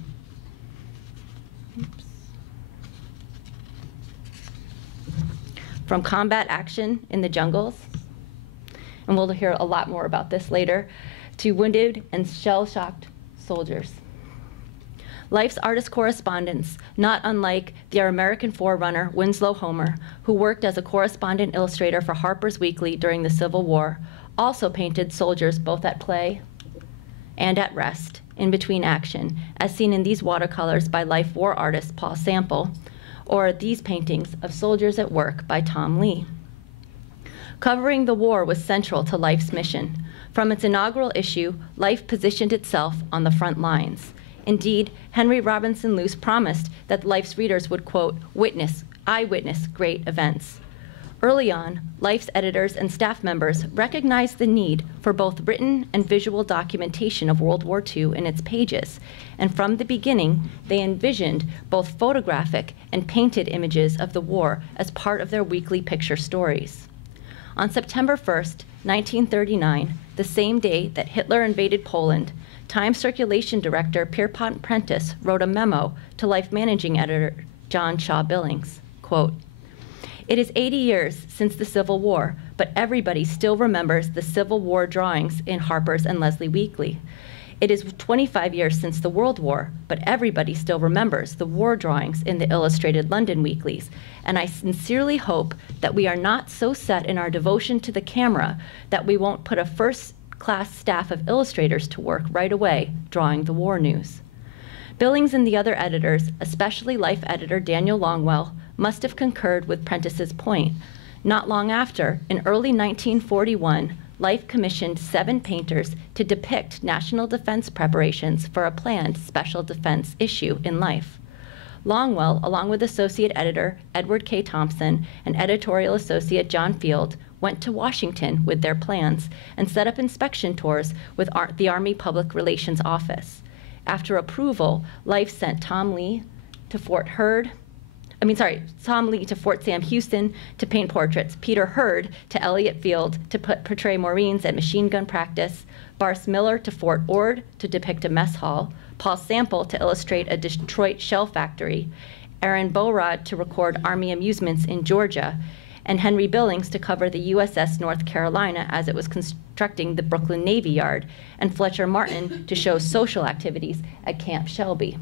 From combat action in the jungles, and we'll hear a lot more about this later, to wounded and shell-shocked soldiers. Life's artist correspondence, not unlike their American forerunner, Winslow Homer, who worked as a correspondent illustrator for Harper's Weekly during the Civil War, also painted soldiers both at play and at rest, in between action, as seen in these watercolors by Life war artist Paul Sample, or these paintings of Soldiers at Work by Tom Lea. Covering the war was central to Life's mission. From its inaugural issue, Life positioned itself on the front lines. Indeed, Henry Robinson Luce promised that Life's readers would, quote, eyewitness great events. Early on, Life's editors and staff members recognized the need for both written and visual documentation of World War II in its pages, and from the beginning, they envisioned both photographic and painted images of the war as part of their weekly picture stories. On September 1st, 1939, the same day that Hitler invaded Poland, Time circulation director Pierpont Prentice wrote a memo to Life managing editor John Shaw Billings, quote, "It is 80 years since the Civil War, but everybody still remembers the Civil War drawings in Harper's and Leslie Weekly. It is 25 years since the World War, but everybody still remembers the war drawings in the Illustrated London Weeklies, and I sincerely hope that we are not so set in our devotion to the camera that we won't put a first-class staff of illustrators to work right away drawing the war news." Billings and the other editors, especially Life editor Daniel Longwell, must have concurred with Prentice's point. Not long after, in early 1941, Life commissioned 7 painters to depict national defense preparations for a planned special defense issue in Life. Longwell, along with associate editor Edward K. Thompson and editorial associate John Field, went to Washington with their plans and set up inspection tours with the Army Public Relations Office. After approval, Life sent Tom Lea to Fort Sam Houston to paint portraits, Peter Hurd to Elliott Field to portray Marines at machine gun practice, Barth Miller to Fort Ord to depict a mess hall, Paul Sample to illustrate a Detroit shell factory, Aaron Borod to record Army amusements in Georgia, and Henry Billings to cover the USS North Carolina as it was constructing the Brooklyn Navy Yard, and Fletcher Martin to show social activities at Camp Shelby.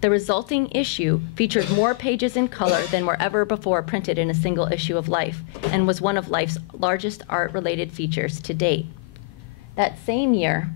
The resulting issue featured more pages in color than were ever before printed in a single issue of Life, and was one of Life's largest art-related features to date. That same year,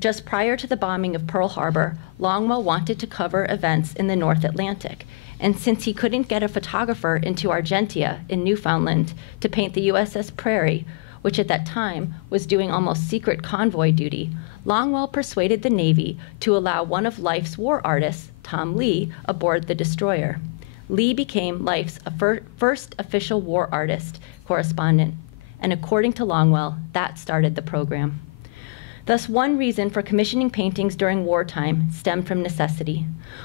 just prior to the bombing of Pearl Harbor, Longwell wanted to cover events in the North Atlantic, and since he couldn't get a photographer into Argentia in Newfoundland to paint the USS Prairie, which at that time was doing almost secret convoy duty, Longwell persuaded the Navy to allow one of Life's war artists, Tom Lea, aboard the destroyer. Lea became Life's first official war artist correspondent, and according to Longwell, that started the program. Thus, one reason for commissioning paintings during wartime stemmed from necessity.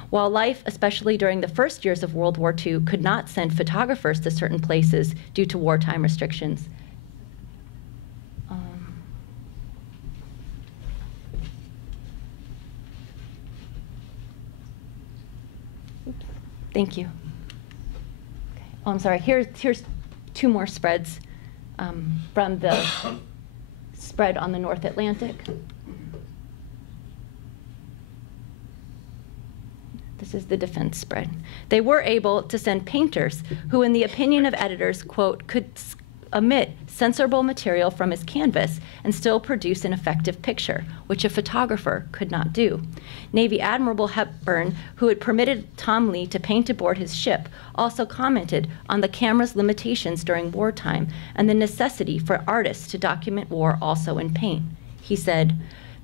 While Life, especially during the first years of World War II, could not send photographers to certain places due to wartime restrictions, thank you. Okay. Oh, I'm sorry. Here's 2 more spreads from the spread on the North Atlantic. This is the defense spread. They were able to send painters who, in the opinion of editors, quote, could omit censorable material from his canvas and still produce an effective picture, which a photographer could not do. Navy Admiral Hepburn, who had permitted Tom Lea to paint aboard his ship, also commented on the camera's limitations during wartime and the necessity for artists to document war also in paint. He said,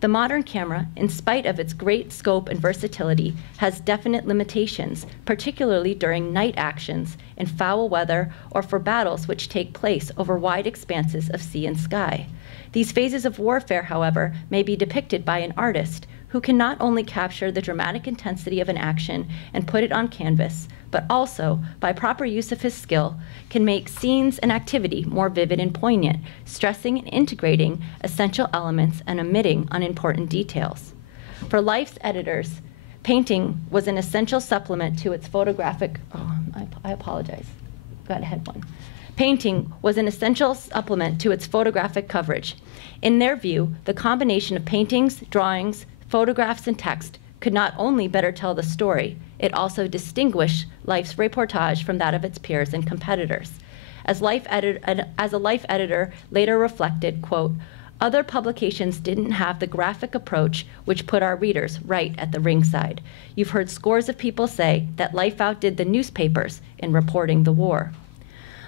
"The modern camera, in spite of its great scope and versatility, has definite limitations, particularly during night actions, in foul weather, or for battles which take place over wide expanses of sea and sky. These phases of warfare, however, may be depicted by an artist who can not only capture the dramatic intensity of an action and put it on canvas, but also, by proper use of his skill, can make scenes and activity more vivid and poignant, stressing and integrating essential elements and omitting unimportant details. For Life's editors, painting was an essential supplement to its photographic, I apologize, got ahead one. Painting was an essential supplement to its photographic coverage. In their view, the combination of paintings, drawings, photographs, and text could not only better tell the story, it also distinguished Life's reportage from that of its peers and competitors. As a Life editor later reflected, quote, "Other publications didn't have the graphic approach which put our readers right at the ringside. You've heard scores of people say that Life outdid the newspapers in reporting the war."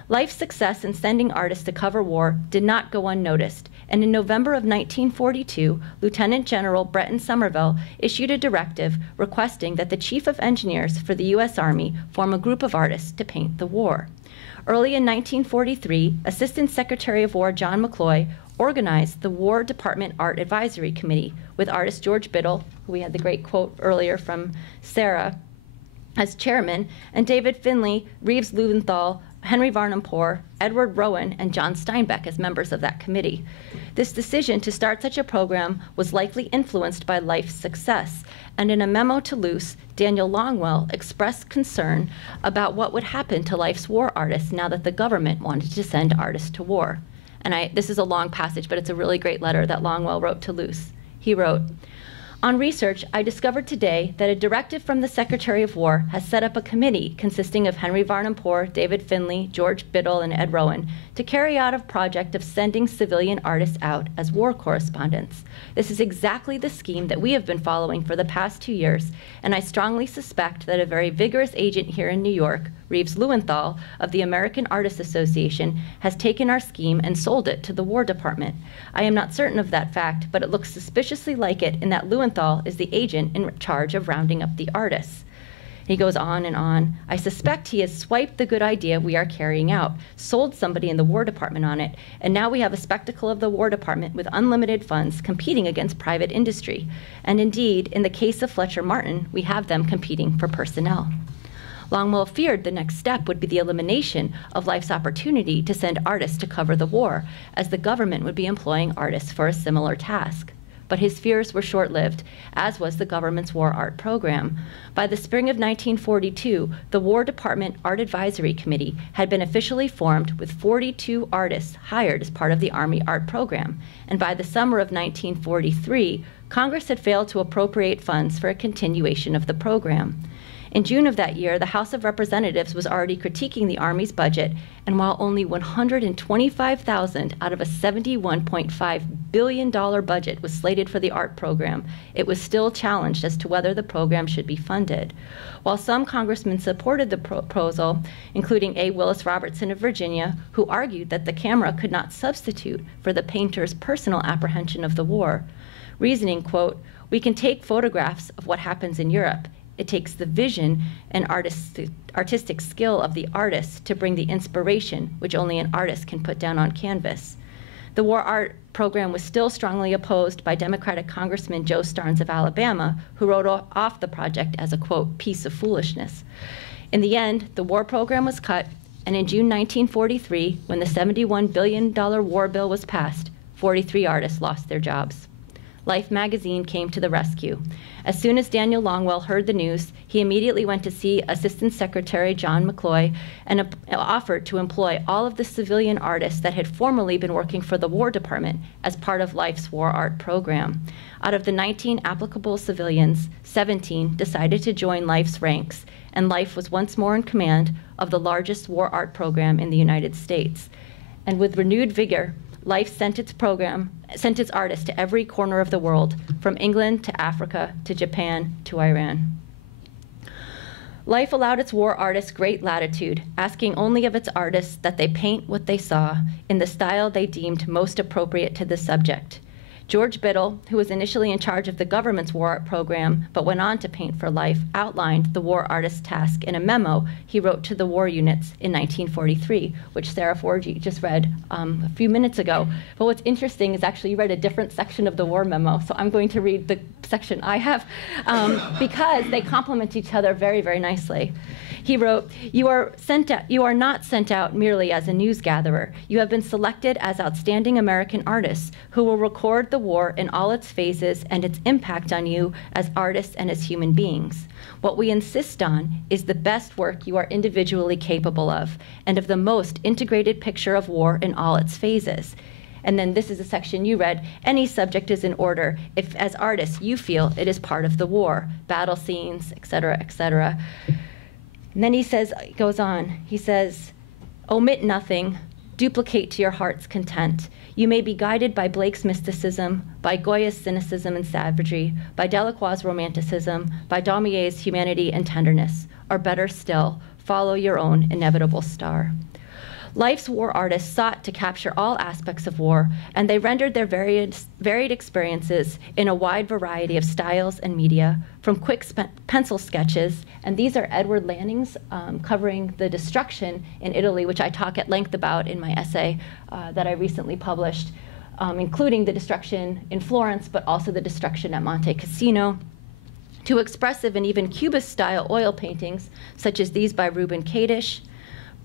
Life's success in sending artists to cover war did not go unnoticed, and in November of 1942, Lieutenant General Breton Somerville issued a directive requesting that the Chief of Engineers for the U.S. Army form a group of artists to paint the war. Early in 1943, Assistant Secretary of War John McCloy organized the War Department Art Advisory Committee with artist George Biddle, who we had the great quote earlier from Sarah, as chairman, and David Finley, Reeves Lubenthal, Henry Varnum Poor, Edward Rowan, and John Steinbeck as members of that committee. This decision to start such a program was likely influenced by Life's success, and in a memo to Luce, Daniel Longwell expressed concern about what would happen to Life's war artists now that the government wanted to send artists to war. And this is a long passage, but it's a really great letter that Longwell wrote to Luce. He wrote, "On research, I discovered today that a directive from the Secretary of War has set up a committee consisting of Henry Varnum Poor, David Finley, George Biddle, and Ed Rowan to carry out a project of sending civilian artists out as war correspondents. This is exactly the scheme that we have been following for the past 2 years, and I strongly suspect that a very vigorous agent here in New York, Reeves Lubenthal of the American Artists Association, has taken our scheme and sold it to the War Department. I am not certain of that fact, but it looks suspiciously like it in that Lubenthal is the agent in charge of rounding up the artists." He goes on and on. "I suspect he has swiped the good idea we are carrying out, sold somebody in the War Department on it, and now we have a spectacle of the War Department with unlimited funds competing against private industry. And indeed, in the case of Fletcher Martin, we have them competing for personnel." Longwell feared the next step would be the elimination of Life's opportunity to send artists to cover the war, as the government would be employing artists for a similar task. But his fears were short-lived, as was the government's war art program. By the spring of 1942, the War Department Art Advisory Committee had been officially formed with 42 artists hired as part of the Army art program. And by the summer of 1943, Congress had failed to appropriate funds for a continuation of the program. In June of that year, the House of Representatives was already critiquing the Army's budget, and while only $125,000 out of a $71.5 billion budget was slated for the art program, it was still challenged as to whether the program should be funded. While some congressmen supported the proposal, including A. Willis Robertson of Virginia, who argued that the camera could not substitute for the painter's personal apprehension of the war, reasoning, quote, "We can take photographs of what happens in Europe. It takes the vision and artistic skill of the artist to bring the inspiration which only an artist can put down on canvas." The war art program was still strongly opposed by Democratic Congressman Joe Starnes of Alabama, who wrote off the project as a, quote, "piece of foolishness." In the end, the war program was cut, and in June 1943, when the $71 billion war bill was passed, 43 artists lost their jobs. Life magazine came to the rescue. As soon as Daniel Longwell heard the news, he immediately went to see Assistant Secretary John McCloy and offered to employ all of the civilian artists that had formerly been working for the War Department as part of Life's war art program. Out of the 19 applicable civilians, 17 decided to join Life's ranks, and Life was once more in command of the largest war art program in the United States. And with renewed vigor, Life sent its artists to every corner of the world, from England to Africa to Japan to Iran. Life allowed its war artists great latitude, asking only of its artists that they paint what they saw in the style they deemed most appropriate to the subject. George Biddle, who was initially in charge of the government's war art program but went on to paint for Life, outlined the war artist's task in a memo he wrote to the war units in 1943, which Sarah Forgy just read a few minutes ago. But what's interesting is actually you read a different section of the war memo, so I'm going to read the section I have because they complement each other very, very nicely. He wrote, you are not sent out merely as a news gatherer. You have been selected as outstanding American artists who will record the war in all its phases and its impact on you as artists and as human beings. What we insist on is the best work you are individually capable of, and of the most integrated picture of war in all its phases. And then this is a section you read. Any subject is in order if, as artists, you feel it is part of the war, battle scenes, et cetera, et cetera. And then he goes on, he says, omit nothing, duplicate to your heart's content. You may be guided by Blake's mysticism, by Goya's cynicism and savagery, by Delacroix's romanticism, by Daumier's humanity and tenderness, or better still, follow your own inevitable star. Life's war artists sought to capture all aspects of war, and they rendered their varied experiences in a wide variety of styles and media, from quick pencil sketches, and these are Edward Lanning's covering the destruction in Italy, which I talk at length about in my essay that I recently published, including the destruction in Florence, but also the destruction at Monte Cassino, to expressive and even Cubist-style oil paintings, such as these by Reuben Kadish.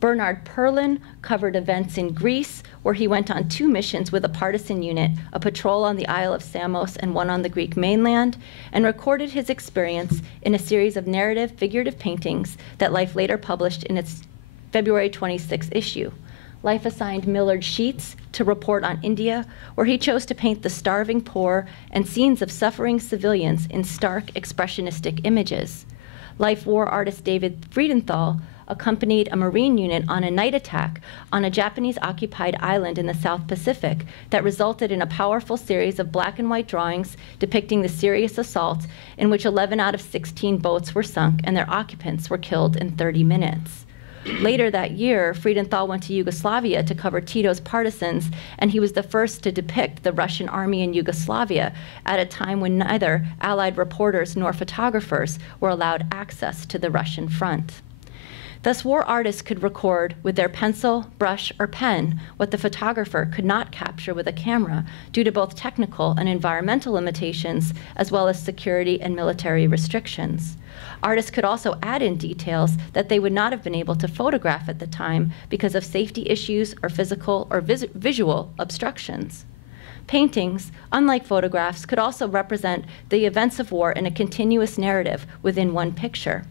Bernard Perlin covered events in Greece, where he went on 2 missions with a partisan unit, a patrol on the Isle of Samos and one on the Greek mainland, and recorded his experience in a series of narrative, figurative paintings that Life later published in its February 26 issue. Life assigned Millard Sheets to report on India, where he chose to paint the starving poor and scenes of suffering civilians in stark, expressionistic images. Life war artist David Friedenthal accompanied a Marine unit on a night attack on a Japanese-occupied island in the South Pacific that resulted in a powerful series of black and white drawings depicting the serious assault in which 11 out of 16 boats were sunk and their occupants were killed in 30 minutes. Later that year, Friedenthal went to Yugoslavia to cover Tito's partisans, and he was the first to depict the Russian army in Yugoslavia at a time when neither Allied reporters nor photographers were allowed access to the Russian front. Thus, war artists could record with their pencil, brush, or pen what the photographer could not capture with a camera due to both technical and environmental limitations, as well as security and military restrictions. Artists could also add in details that they would not have been able to photograph at the time because of safety issues or physical or visual obstructions. Paintings, unlike photographs, could also represent the events of war in a continuous narrative within one picture.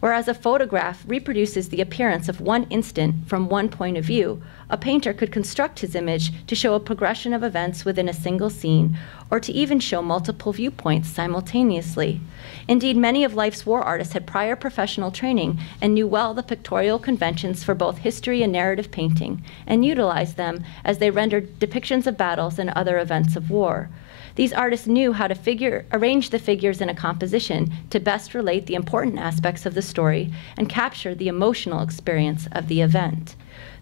Whereas a photograph reproduces the appearance of one instant from one point of view, a painter could construct his image to show a progression of events within a single scene, or to even show multiple viewpoints simultaneously. Indeed, many of Life's war artists had prior professional training and knew well the pictorial conventions for both history and narrative painting, and utilized them as they rendered depictions of battles and other events of war. These artists knew how to arrange the figures in a composition to best relate the important aspects of the story and capture the emotional experience of the event.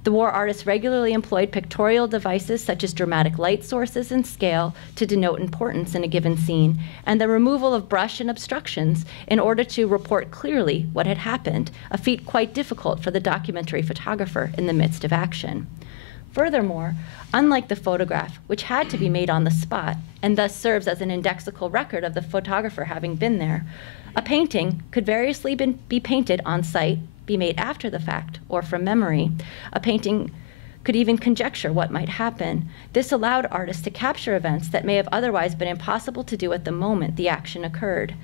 The war artists regularly employed pictorial devices such as dramatic light sources and scale to denote importance in a given scene, and the removal of brush and obstructions in order to report clearly what had happened, a feat quite difficult for the documentary photographer in the midst of action. Furthermore, unlike the photograph, which had to be made on the spot and thus serves as an indexical record of the photographer having been there, a painting could variously be painted on site, be made after the fact, or from memory. A painting could even conjecture what might happen. This allowed artists to capture events that may have otherwise been impossible to do at the moment the action occurred.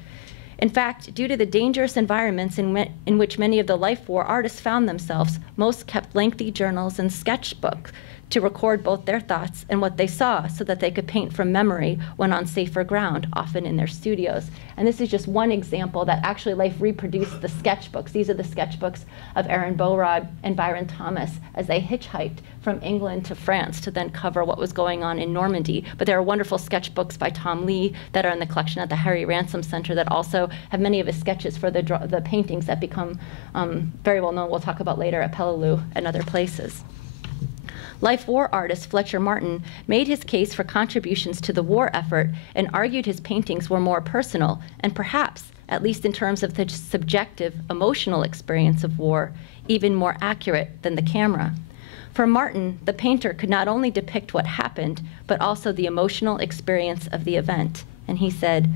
In fact, due to the dangerous environments in which many of the Life war artists found themselves, most kept lengthy journals and sketchbooks to record both their thoughts and what they saw so that they could paint from memory when on safer ground, often in their studios. And this is just one example that actually Life reproduced the sketchbooks. These are the sketchbooks of Aaron Bowrod and Byron Thomas as they hitchhiked from England to France to then cover what was going on in Normandy. But there are wonderful sketchbooks by Tom Lea that are in the collection at the Harry Ransom Center that also have many of his sketches for the paintings that become very well known. We'll talk about later at Peleliu and other places. Life war artist Fletcher Martin made his case for contributions to the war effort and argued his paintings were more personal and perhaps, at least in terms of the subjective, emotional experience of war, even more accurate than the camera. For Martin, the painter could not only depict what happened, but also the emotional experience of the event. And he said,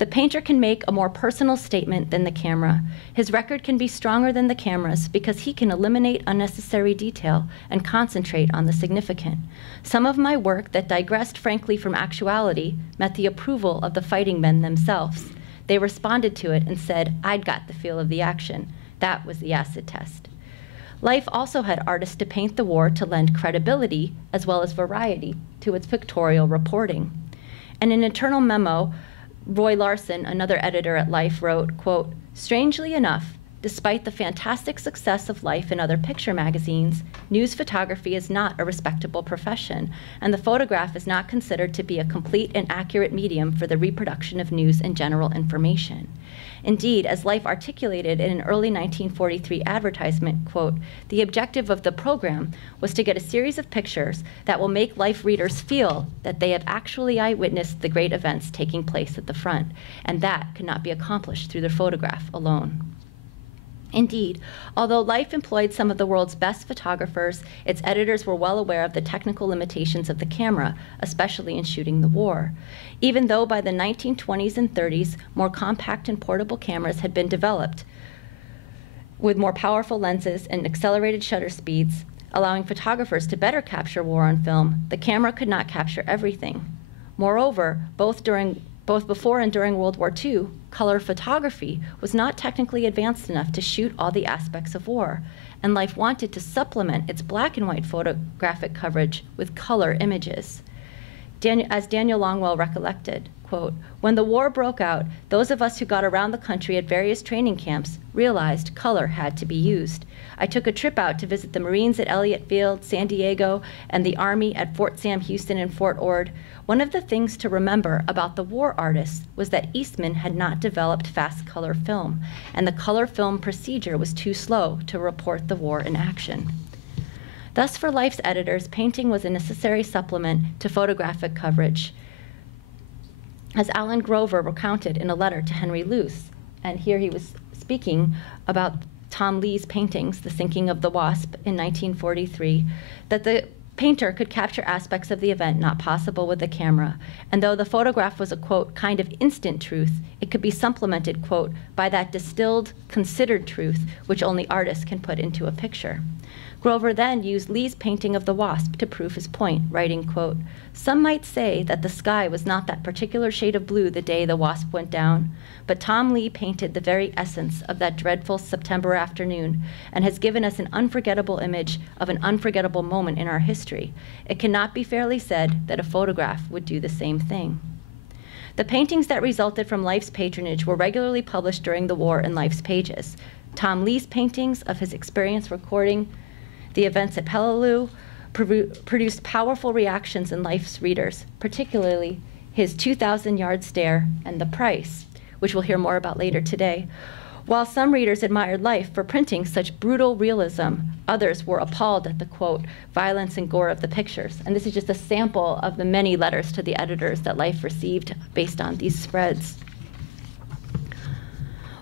The painter can make a more personal statement than the camera. His record can be stronger than the camera's because he can eliminate unnecessary detail and concentrate on the significant. Some of my work that digressed frankly from actuality met the approval of the fighting men themselves. They responded to it and said, "I'd got the feel of the action." That was the acid test. Life also had artists to paint the war to lend credibility as well as variety to its pictorial reporting. In an internal memo, Roy Larson, another editor at Life, wrote, quote, "Strangely enough, despite the fantastic success of Life in other picture magazines, news photography is not a respectable profession, and the photograph is not considered to be a complete and accurate medium for the reproduction of news and general information." Indeed, as Life articulated in an early 1943 advertisement, quote, "The objective of the program was to get a series of pictures that will make Life readers feel that they have actually eyewitnessed the great events taking place at the front, and that could not be accomplished through the photograph alone." Indeed, although Life employed some of the world's best photographers, its editors were well aware of the technical limitations of the camera, especially in shooting the war. Even though by the 1920s and 30s, more compact and portable cameras had been developed with more powerful lenses and accelerated shutter speeds, allowing photographers to better capture war on film, the camera could not capture everything. Moreover, both before and during World War II, color photography was not technically advanced enough to shoot all the aspects of war, and Life wanted to supplement its black and white photographic coverage with color images. As Daniel Longwell recollected, quote, "When the war broke out, those of us who got around the country at various training camps realized color had to be used. I took a trip out to visit the Marines at Elliott Field, San Diego, and the Army at Fort Sam Houston and Fort Ord. One of the things to remember about the war artists was that Eastman had not developed fast color film, and the color film procedure was too slow to report the war in action." Thus, for Life's editors, painting was a necessary supplement to photographic coverage. As Alan Grover recounted in a letter to Henry Luce, and here he was speaking about Tom Lea's paintings, The Sinking of the Wasp in 1943, that the painter could capture aspects of the event not possible with the camera, and though the photograph was a, quote, "kind of instant truth," it could be supplemented, quote, "by that distilled, considered truth which only artists can put into a picture." Grover then used Lee's painting of the wasp to prove his point, writing, quote, "Some might say that the sky was not that particular shade of blue the day the wasp went down, but Tom Lea painted the very essence of that dreadful September afternoon and has given us an unforgettable image of an unforgettable moment in our history. It cannot be fairly said that a photograph would do the same thing." The paintings that resulted from Life's patronage were regularly published during the war in Life's pages. Tom Lea's paintings of his experience recording the events at Peleliu produced powerful reactions in Life's readers, particularly his 2,000-yard stare and The Price, which we'll hear more about later today. While some readers admired Life for printing such brutal realism, others were appalled at the, quote, "violence and gore of the pictures." And this is just a sample of the many letters to the editors that Life received based on these spreads.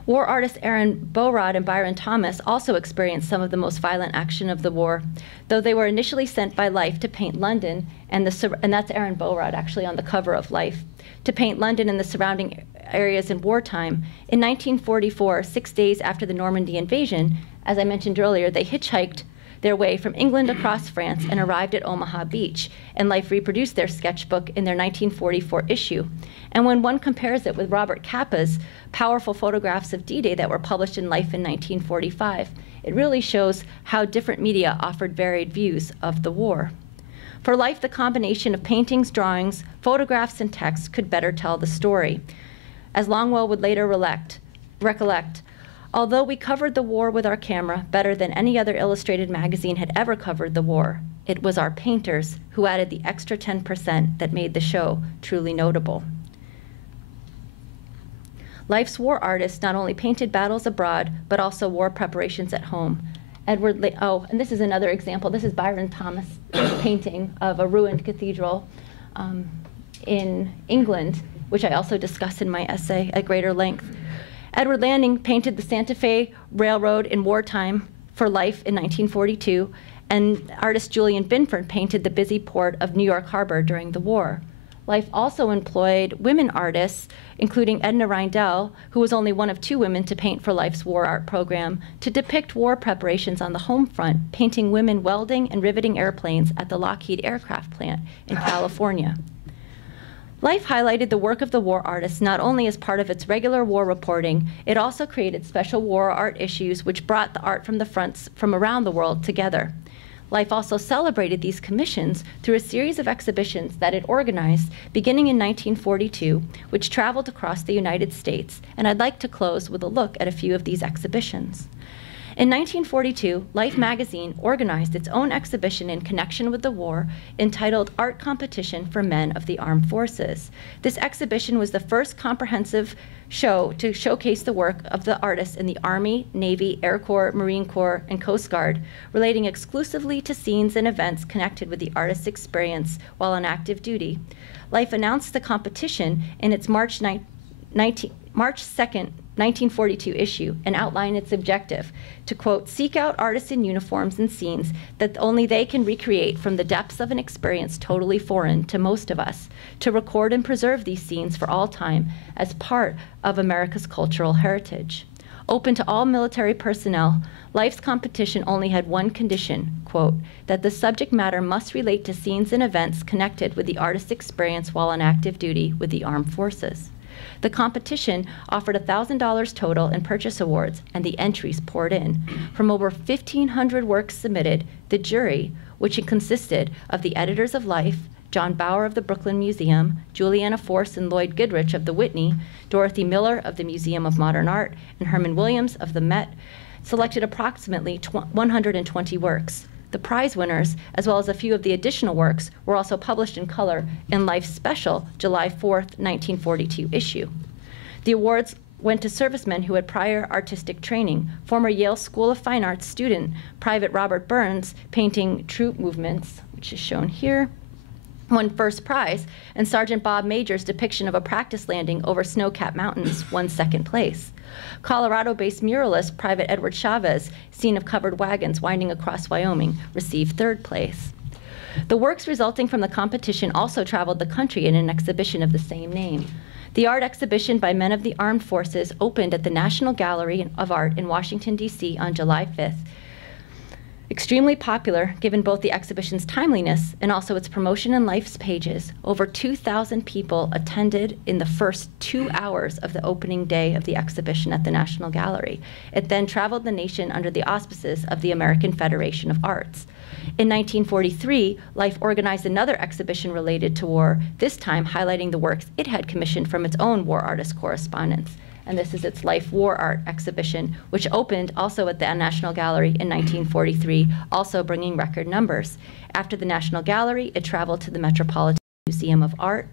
War artists Aaron Bowrod and Byron Thomas also experienced some of the most violent action of the war, though they were initially sent by Life to paint London, and that's Aaron Bowrod actually on the cover of Life, to paint London and the surrounding areas in wartime. In 1944, 6 days after the Normandy invasion, as I mentioned earlier, they hitchhiked their way from England across France and arrived at Omaha Beach, and Life reproduced their sketchbook in their 1944 issue. And when one compares it with Robert Capa's powerful photographs of D-Day that were published in Life in 1945, it really shows how different media offered varied views of the war. For Life, the combination of paintings, drawings, photographs, and text could better tell the story. As Longwell would later recollect, although we covered the war with our camera better than any other illustrated magazine had ever covered the war, it was our painters who added the extra 10% that made the show truly notable. Life's war artists not only painted battles abroad, but also war preparations at home. And this is another example. This is Byron Thomas' painting of a ruined cathedral in England, which I also discuss in my essay at greater length. Edward Lanning painted the Santa Fe Railroad in wartime for Life in 1942, and artist Julian Binford painted the busy port of New York Harbor during the war. Life also employed women artists, including Edna Reindel, who was only one of 2 women to paint for Life's war art program, to depict war preparations on the home front, painting women welding and riveting airplanes at the Lockheed Aircraft Plant in California. Life highlighted the work of the war artists not only as part of its regular war reporting, it also created special war art issues which brought the art from the fronts from around the world together. Life also celebrated these commissions through a series of exhibitions that it organized beginning in 1942, which traveled across the United States, and I'd like to close with a look at a few of these exhibitions. In 1942, Life magazine organized its own exhibition in connection with the war entitled Art Competition for Men of the Armed Forces. This exhibition was the first comprehensive show to showcase the work of the artists in the Army, Navy, Air Corps, Marine Corps, and Coast Guard, relating exclusively to scenes and events connected with the artist's experience while on active duty. Life announced the competition in its March 2nd, 1942 issue and outlined its objective to, quote, seek out artists in uniforms and scenes that only they can recreate from the depths of an experience totally foreign to most of us, to record and preserve these scenes for all time as part of America's cultural heritage. Open to all military personnel, Life's competition only had one condition, quote, that the subject matter must relate to scenes and events connected with the artist's experience while on active duty with the armed forces. The competition offered $1,000 total in purchase awards, and the entries poured in. From over 1,500 works submitted, the jury, which consisted of the editors of Life, John Bauer of the Brooklyn Museum, Juliana Force and Lloyd Goodrich of the Whitney, Dorothy Miller of the Museum of Modern Art, and Herman Williams of the Met, selected approximately 120 works. The prize winners, as well as a few of the additional works, were also published in color in Life's special July 4th, 1942 issue. The awards went to servicemen who had prior artistic training. Former Yale School of Fine Arts student, Private Robert Burns, painting troop movements, which is shown here, won first prize, and Sergeant Bob Major's depiction of a practice landing over snow-capped mountains won second place. Colorado-based muralist Private Edward Chavez, scene of covered wagons winding across Wyoming, received third place. The works resulting from the competition also traveled the country in an exhibition of the same name. The art exhibition by men of the armed forces opened at the National Gallery of Art in Washington, D.C. on July 5th. Extremely popular, given both the exhibition's timeliness and also its promotion in Life's pages, over 2,000 people attended in the first 2 hours of the opening day of the exhibition at the National Gallery. It then traveled the nation under the auspices of the American Federation of Arts. In 1943, Life organized another exhibition related to war, this time highlighting the works it had commissioned from its own war artist correspondence. And this is its Life War Art exhibition, which opened also at the National Gallery in 1943, also bringing record numbers. After the National Gallery, it traveled to the Metropolitan Museum of Art,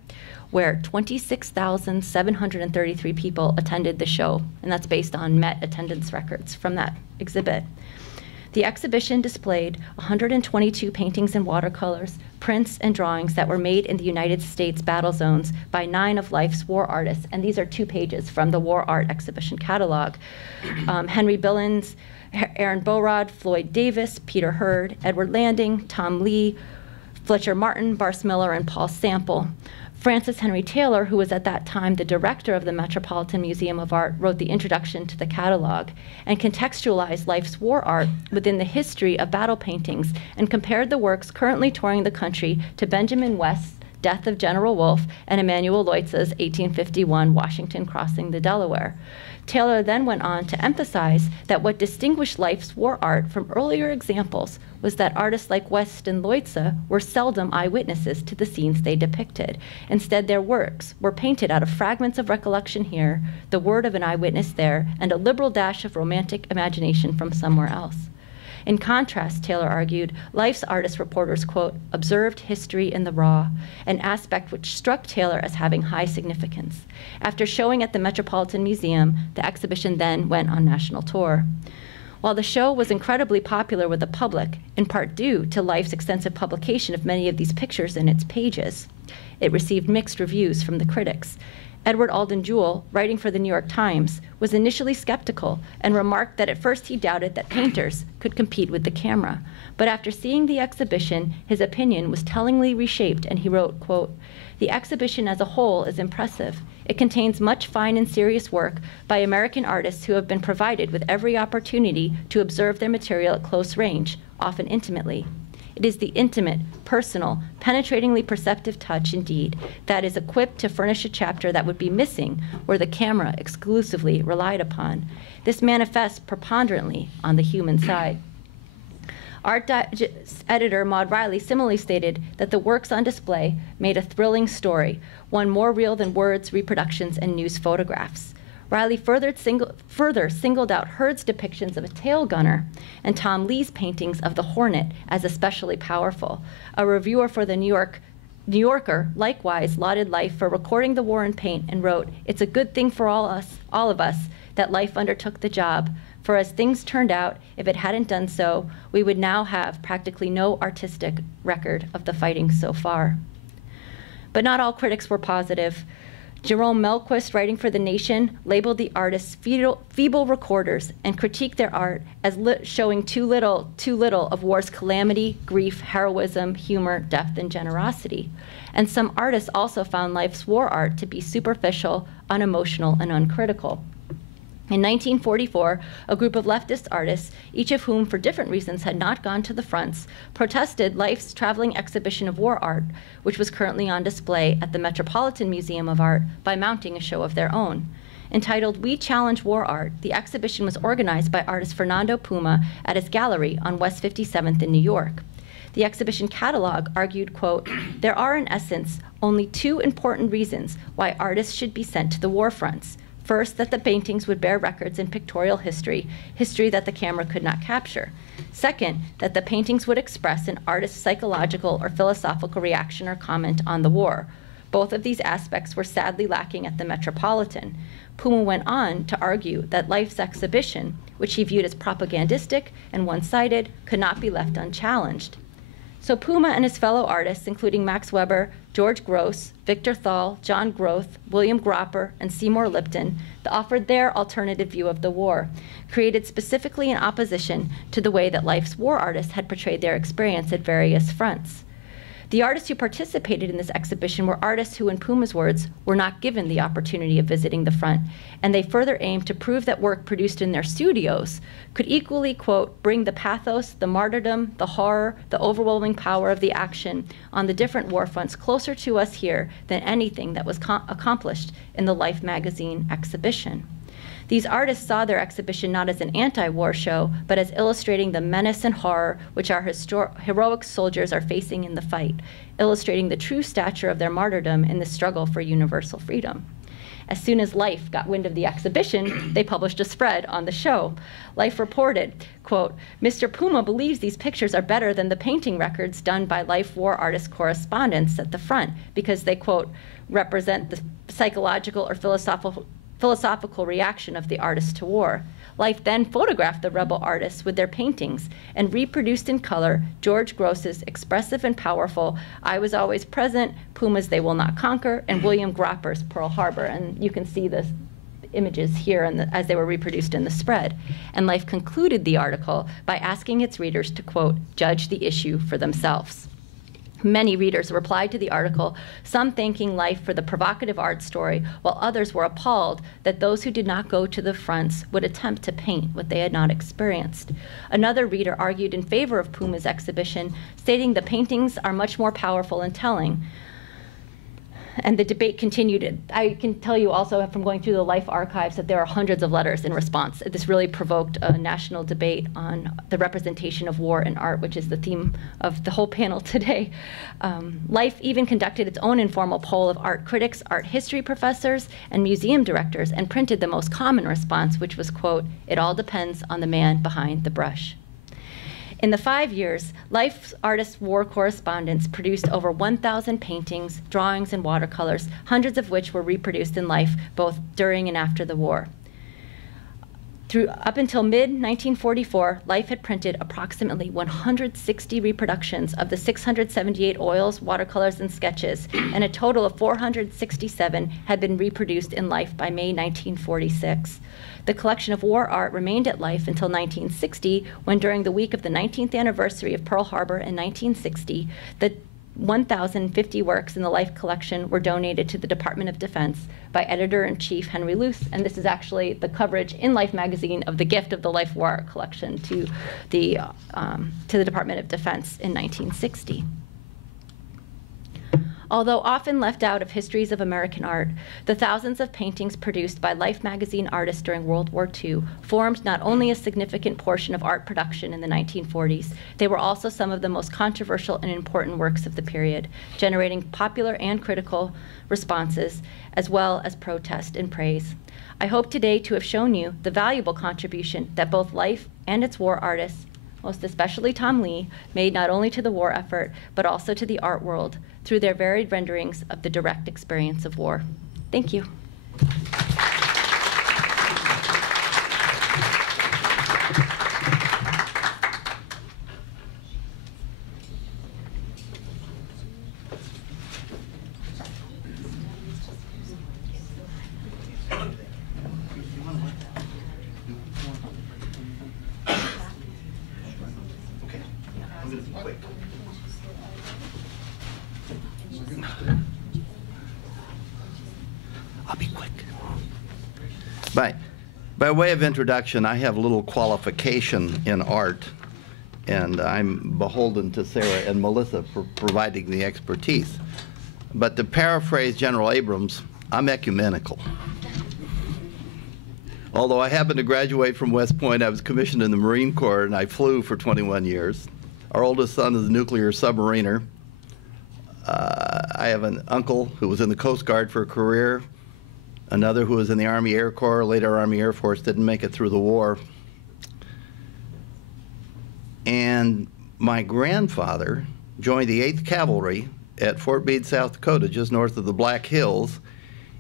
where 26,733 people attended the show, and that's based on Met attendance records from that exhibit. The exhibition displayed 122 paintings and watercolors, prints, and drawings that were made in the United States battle zones by 9 of Life's war artists, and these are 2 pages from the War Art Exhibition catalog. Henry Billings, Aaron Borod, Floyd Davis, Peter Hurd, Edward Landing, Tom Lea, Fletcher Martin, Bars Miller, and Paul Sample. Francis Henry Taylor, who was at that time the director of the Metropolitan Museum of Art, wrote the introduction to the catalog and contextualized Life's war art within the history of battle paintings and compared the works currently touring the country to Benjamin West's Death of General Wolfe and Emanuel Lewitz's 1851 Washington Crossing the Delaware. Taylor then went on to emphasize that what distinguished Life's war art from earlier examples was that artists like West and Leutze were seldom eyewitnesses to the scenes they depicted. Instead, their works were painted out of fragments of recollection here, the word of an eyewitness there, and a liberal dash of romantic imagination from somewhere else. In contrast, Taylor argued, Life's artist reporters, quote, observed history in the raw, an aspect which struck Taylor as having high significance. After showing at the Metropolitan Museum, the exhibition then went on national tour. While the show was incredibly popular with the public, in part due to Life's extensive publication of many of these pictures in its pages, it received mixed reviews from the critics. Edward Alden Jewell, writing for the New York Times, was initially skeptical and remarked that at first he doubted that painters could compete with the camera. But after seeing the exhibition, his opinion was tellingly reshaped, and he wrote, quote, "The exhibition as a whole is impressive. It contains much fine and serious work by American artists who have been provided with every opportunity to observe their material at close range, often intimately. It is the intimate, personal, penetratingly perceptive touch, indeed, that is equipped to furnish a chapter that would be missing were the camera exclusively relied upon. This manifests preponderantly on the human side." Art Digest editor Maud Riley similarly stated that the works on display made a thrilling story, one more real than words, reproductions, and news photographs. Riley further singled out Hurd's depictions of a tail gunner and Tom Lea's paintings of the Hornet as especially powerful. A reviewer for the New Yorker likewise lauded Life for recording the war in paint and wrote, "It's a good thing for all of us that Life undertook the job, for as things turned out, if it hadn't done so, we would now have practically no artistic record of the fighting so far." But not all critics were positive. Jerome Melquist, writing for The Nation, labeled the artists feeble recorders and critiqued their art as showing too little of war's calamity, grief, heroism, humor, depth, and generosity. And some artists also found Life's war art to be superficial, unemotional, and uncritical. In 1944, a group of leftist artists, each of whom for different reasons had not gone to the fronts, protested Life's traveling exhibition of war art, which was currently on display at the Metropolitan Museum of Art, by mounting a show of their own. Entitled "We Challenge War Art," the exhibition was organized by artist Fernando Puma at his gallery on West 57th in New York. The exhibition catalog argued, quote, "There are in essence only two important reasons why artists should be sent to the war fronts. First, that the paintings would bear records in pictorial history that the camera could not capture. Second, that the paintings would express an artist's psychological or philosophical reaction or comment on the war. Both of these aspects were sadly lacking at the Metropolitan." Puma went on to argue that Life's exhibition, which he viewed as propagandistic and one-sided, could not be left unchallenged. So Puma and his fellow artists, including Max Weber, George Gross, Victor Thal, John Groth, William Gropper, and Seymour Lipton, offered their alternative view of the war, created specifically in opposition to the way that Life's war artists had portrayed their experience at various fronts. The artists who participated in this exhibition were artists who, in Puma's words, were not given the opportunity of visiting the front, and they further aimed to prove that work produced in their studios could equally, quote, "bring the pathos, the martyrdom, the horror, the overwhelming power of the action on the different war fronts closer to us here than anything that was accomplished in the Life magazine exhibition." These artists saw their exhibition not as an anti-war show, but as illustrating the menace and horror which our heroic soldiers are facing in the fight, illustrating the true stature of their martyrdom in the struggle for universal freedom. As soon as Life got wind of the exhibition, they published a spread on the show. Life reported, quote, "Mr. Puma believes these pictures are better than the painting records done by Life war artist correspondents at the front because they, quote, represent the psychological or philosophical reaction of the artist to war." Life then photographed the rebel artists with their paintings and reproduced in color George Gross's expressive and powerful "I Was Always Present," Puma's "They Will Not Conquer," and William Gropper's "Pearl Harbor." And you can see the images here as they were reproduced in the spread. And Life concluded the article by asking its readers to, quote, "judge the issue for themselves." Many readers replied to the article, some thanking Life for the provocative art story, while others were appalled that those who did not go to the fronts would attempt to paint what they had not experienced. Another reader argued in favor of Puma's exhibition, stating the paintings are much more powerful and telling. And the debate continued. I can tell you also from going through the Life archives that there are hundreds of letters in response. This really provoked a national debate on the representation of war in art, which is the theme of the whole panel today. Life even conducted its own informal poll of art critics, art history professors, and museum directors, and printed the most common response, which was, quote, "It all depends on the man behind the brush." In the 5 years, Life's artist war correspondents produced over 1,000 paintings, drawings, and watercolors, hundreds of which were reproduced in Life both during and after the war. Up until mid-1944, Life had printed approximately 160 reproductions of the 678 oils, watercolors, and sketches, and a total of 467 had been reproduced in Life by May 1946. The collection of war art remained at Life until 1960, when during the week of the 19th anniversary of Pearl Harbor in 1960, the 1,050 works in the Life collection were donated to the Department of Defense by Editor-in-Chief Henry Luce, and this is actually the coverage in Life magazine of the gift of the Life War Art collection to the Department of Defense in 1960. Although often left out of histories of American art, the thousands of paintings produced by Life magazine artists during World War II formed not only a significant portion of art production in the 1940s, they were also some of the most controversial and important works of the period, generating popular and critical responses, as well as protest and praise. I hope today to have shown you the valuable contribution that both Life and its war artists, most especially Tom Lea, made not only to the war effort, but also to the art world through their varied renderings of the direct experience of war. Thank you. I'll be quick. By way of introduction, I have a little qualification in art, and I'm beholden to Sarah and Melissa for providing the expertise. But to paraphrase General Abrams, I'm ecumenical. Although I happened to graduate from West Point, I was commissioned in the Marine Corps, and I flew for 21 years. Our oldest son is a nuclear submariner. I have an uncle who was in the Coast Guard for a career, another who was in the Army Air Corps, later Army Air Force, didn't make it through the war. And my grandfather joined the 8th Cavalry at Fort Meade, South Dakota, just north of the Black Hills,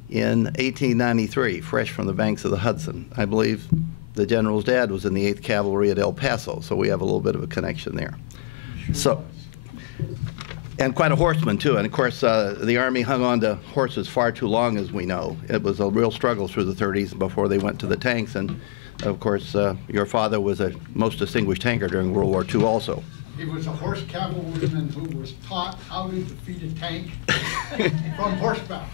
in 1893, fresh from the banks of the Hudson. I believe the general's dad was in the 8th Cavalry at El Paso, so we have a little bit of a connection there. So, and quite a horseman, too. And, of course, the Army hung on to horses far too long, as we know. It was a real struggle through the 30s before they went to the tanks. And, of course, your father was a most distinguished tanker during World War II also. He was a horse cavalryman who was taught how to defeat a tank from horseback.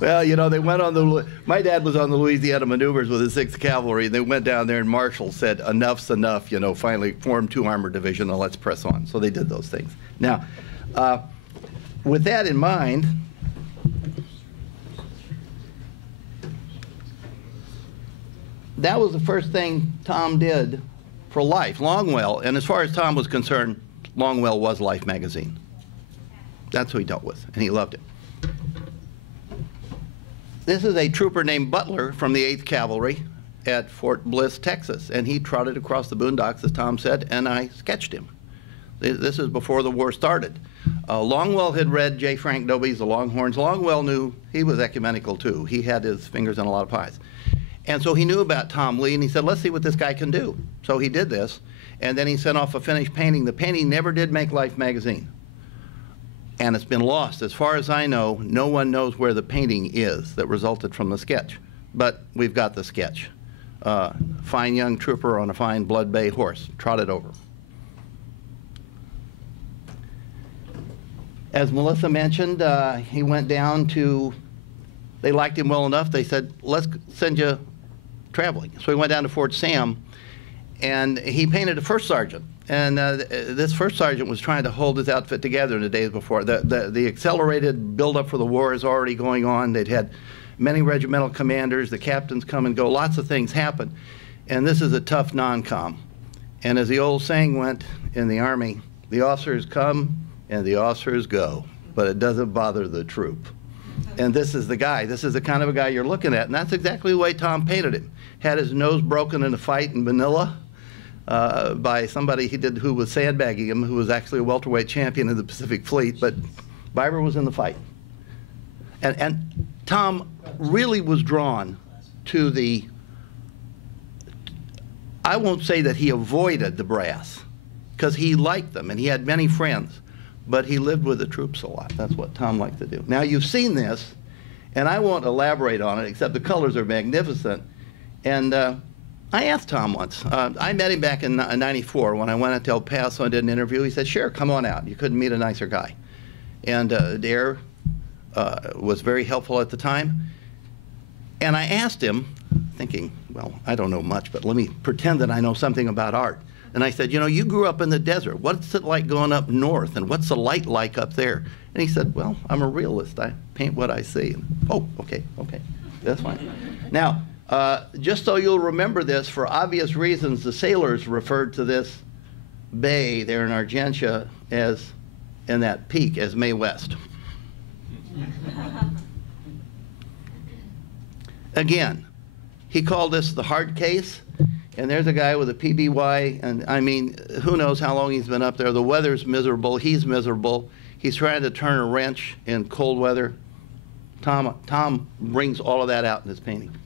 Well, you know, they went on the, my dad was on the Louisiana maneuvers with the 6th Cavalry, and they went down there, and Marshall said, enough's enough, you know, finally formed 2 armored division, and let's press on. So they did those things. Now, with that in mind, that was the first thing Tom did for Life, Longwell. And as far as Tom was concerned, Longwell was Life magazine. That's who he dealt with, and he loved it. This is a trooper named Butler from the 8th Cavalry at Fort Bliss, Texas, and he trotted across the boondocks, as Tom said, and I sketched him. This is before the war started. Longwell had read J. Frank Dobie's The Longhorns. Longwell knew he was ecumenical, too. He had his fingers in a lot of pies. And so he knew about Tom Lea, and he said, let's see what this guy can do. So he did this, and then he sent off a finished painting. The painting never did make Life magazine, and it's been lost. As far as I know, no one knows where the painting is that resulted from the sketch, but we've got the sketch. Fine young trooper on a fine blood bay horse, trotted over. As Melissa mentioned, he went down to, they liked him well enough, they said, let's send you traveling. So he went down to Fort Sam, and he painted a first sergeant. And this first sergeant was trying to hold his outfit together in the days before. The accelerated buildup for the war is already going on. They'd had many regimental commanders, the captains come and go, lots of things happen. And this is a tough non-com. And as the old saying went in the Army, the officers come and the officers go, but it doesn't bother the troop. And this is the guy. This is the kind of a guy you're looking at. And that's exactly the way Tom painted him. Had his nose broken in a fight in Manila by somebody who was sandbagging him, who was actually a welterweight champion in the Pacific Fleet, but Biber was in the fight. And Tom really was drawn to the I won't say that he avoided the brass, because he liked them and he had many friends, but he lived with the troops a lot. That's what Tom liked to do. Now, you've seen this, and I won't elaborate on it, except the colors are magnificent. And I asked Tom once. I met him back in '94 when I went out to El Paso and did an interview. He said, "Sure, come on out. You couldn't meet a nicer guy." And Dare was very helpful at the time. And I asked him, thinking, well, I don't know much, but let me pretend that I know something about art. And I said, you know, you grew up in the desert. What's it like going up north? And what's the light like up there? And he said, well, I'm a realist. I paint what I see. And, oh, okay, that's fine. Now, just so you'll remember this, for obvious reasons, the sailors referred to this bay there in Argentia as, and that peak, as Mae West. Again, he called this the hard case, and there's a guy with a PBY, and I mean, who knows how long he's been up there. The weather's miserable, he's miserable. He's trying to turn a wrench in cold weather. Tom brings all of that out in his painting.